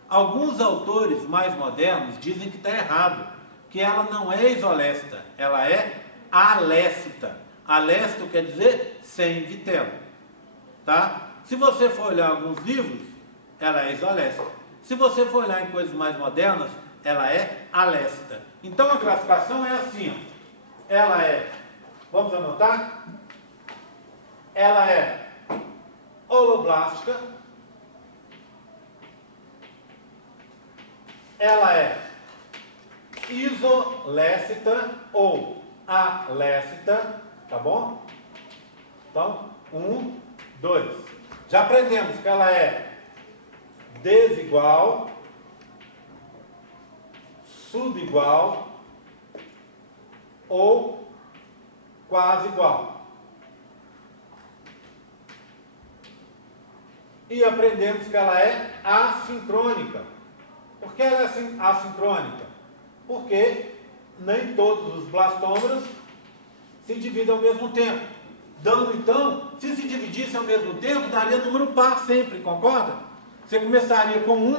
Alguns autores mais modernos dizem que está errado, que ela não é isolesta, ela é alécita. Alécito quer dizer sem vitelo. Tá? Se você for olhar alguns livros, ela é isolesta. Se você for olhar em coisas mais modernas, ela é alécita. Então a classificação é assim, ó. Ela é, vamos anotar? Ela é holoblástica, ela é isolécita ou alécita, tá bom? Então, 1, 2. Já aprendemos que ela é desigual, subigual ou quase igual. E aprendemos que ela é assincrônica. Por que ela é assincrônica? Porque nem todos os blastômeros se dividem ao mesmo tempo. Dando então, se dividisse ao mesmo tempo, daria número par sempre, concorda? Você começaria com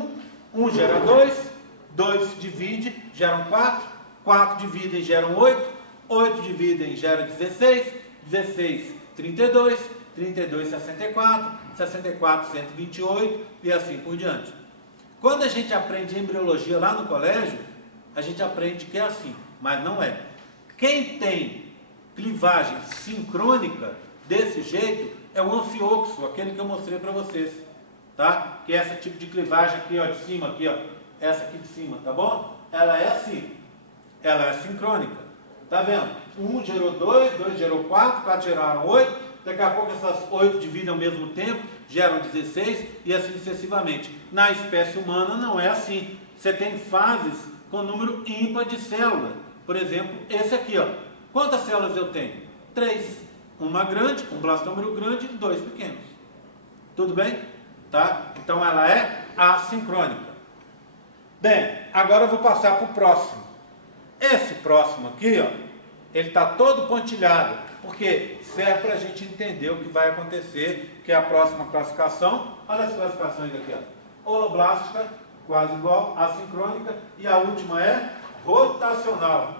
1 gera 2, 2 divide, geram 4, 4 dividem, geram 8, 8 dividem, gera 16, 16, 32, 32, 64, 64, 128 e assim por diante. Quando a gente aprende embriologia lá no colégio, a gente aprende que é assim, mas não é. Quem tem clivagem sincrônica desse jeito é o anfioxo, aquele que eu mostrei para vocês, tá? Que é esse tipo de clivagem aqui, ó, de cima, aqui, ó, essa aqui de cima, tá bom? Ela é assim, ela é sincrônica, tá vendo? 1 gerou 2, 2 gerou 4, 4 geraram 8, daqui a pouco essas 8 dividem ao mesmo tempo, geram 16 e assim sucessivamente. Na espécie humana não é assim. Você tem fases com número ímpar de células. Por exemplo, esse aqui, ó. Quantas células eu tenho? 3. Uma grande, um blastômero grande e 2 pequenos. Tudo bem? Tá? Então ela é assincrônica. Bem, agora eu vou passar para o próximo. Esse próximo aqui, ó, ele está todo pontilhado, porque serve para a gente entender o que vai acontecer, que é a próxima classificação. Olha as classificações aqui, ó. Holoblástica, quase igual, assincrônica, e a última é rotacional.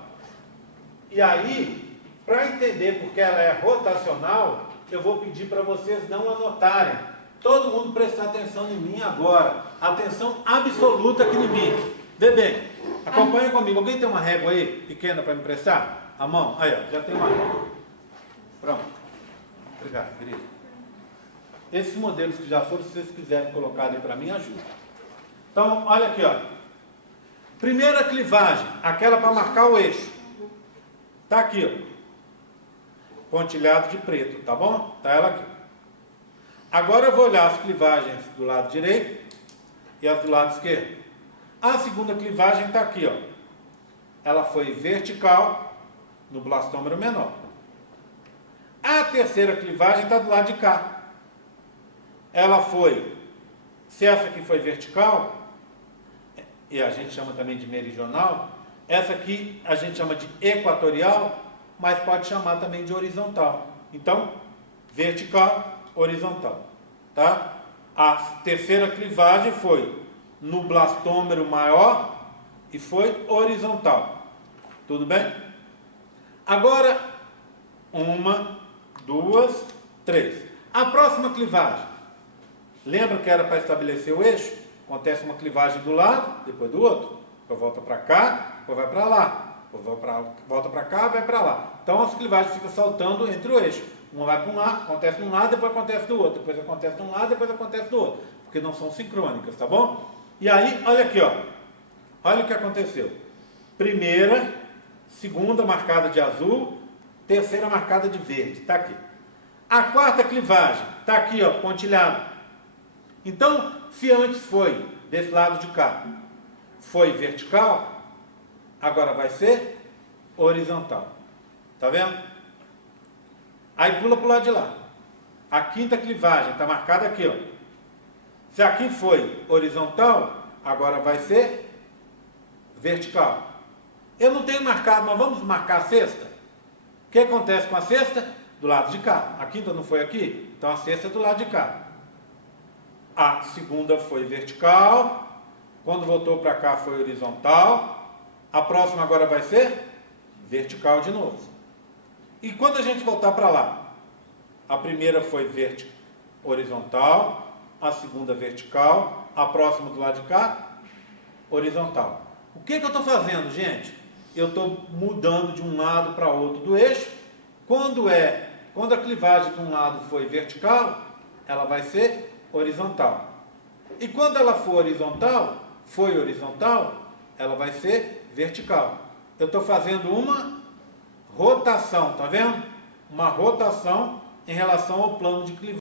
E aí, para entender porque ela é rotacional, eu vou pedir para vocês não anotarem. Todo mundo prestar atenção em mim agora. Atenção absoluta aqui em mim. Vê bem, acompanha comigo. Alguém tem uma régua aí, pequena, para me prestar? A mão? Aí, ó, já tem uma régua. Pronto. Obrigado, querido. Esses modelos que já foram, se vocês quiserem colocar ali para mim, ajuda. Então, olha aqui, ó. Primeira clivagem, aquela para marcar o eixo. Tá aqui, ó. Pontilhado de preto, tá bom? Tá ela aqui. Agora eu vou olhar as clivagens do lado direito e as do lado esquerdo. A segunda clivagem está aqui, ó. Ela foi vertical no blastômero menor. A terceira clivagem está do lado de cá. Ela foi Se essa aqui foi vertical, e a gente chama também de meridional, essa aqui a gente chama de equatorial, mas pode chamar também de horizontal. Então, vertical, horizontal, tá? A terceira clivagem foi no blastômero maior e foi horizontal. Tudo bem? Agora, 1, 2, 3. A próxima clivagem. Lembra que era para estabelecer o eixo? Acontece uma clivagem do lado, depois do outro. Depois volta para cá, depois vai para lá. Depois volta para cá, vai para lá. Então as clivagens ficam saltando entre o eixo. Uma vai para um lado, acontece de um lado, depois acontece do outro. Depois acontece de um lado, depois acontece do outro. Porque não são sincrônicas, tá bom? E aí, olha aqui, ó. Olha o que aconteceu. Primeira, segunda marcada de azul, terceira marcada de verde. Está aqui. A quarta clivagem está aqui, ó, pontilhado. Então, se antes foi desse lado de cá, foi vertical, agora vai ser horizontal. Tá vendo? Aí pula para o lado de lá. A quinta clivagem está marcada aqui, ó. Se aqui foi horizontal, agora vai ser vertical. Eu não tenho marcado, mas vamos marcar a sexta? O que acontece com a sexta? Do lado de cá. A quinta não foi aqui? Então a sexta é do lado de cá. A segunda foi vertical. Quando voltou para cá foi horizontal. A próxima agora vai ser vertical de novo. E quando a gente voltar para lá? A primeira foi horizontal. A segunda vertical. A próxima do lado de cá, horizontal. O que eu estou fazendo, gente? Eu estou mudando de um lado para outro do eixo. Quando a clivagem de um lado foi vertical, ela vai ser horizontal. E quando ela for horizontal, ela vai ser vertical. Eu estou fazendo uma rotação, tá vendo? Uma rotação em relação ao plano de clivagem.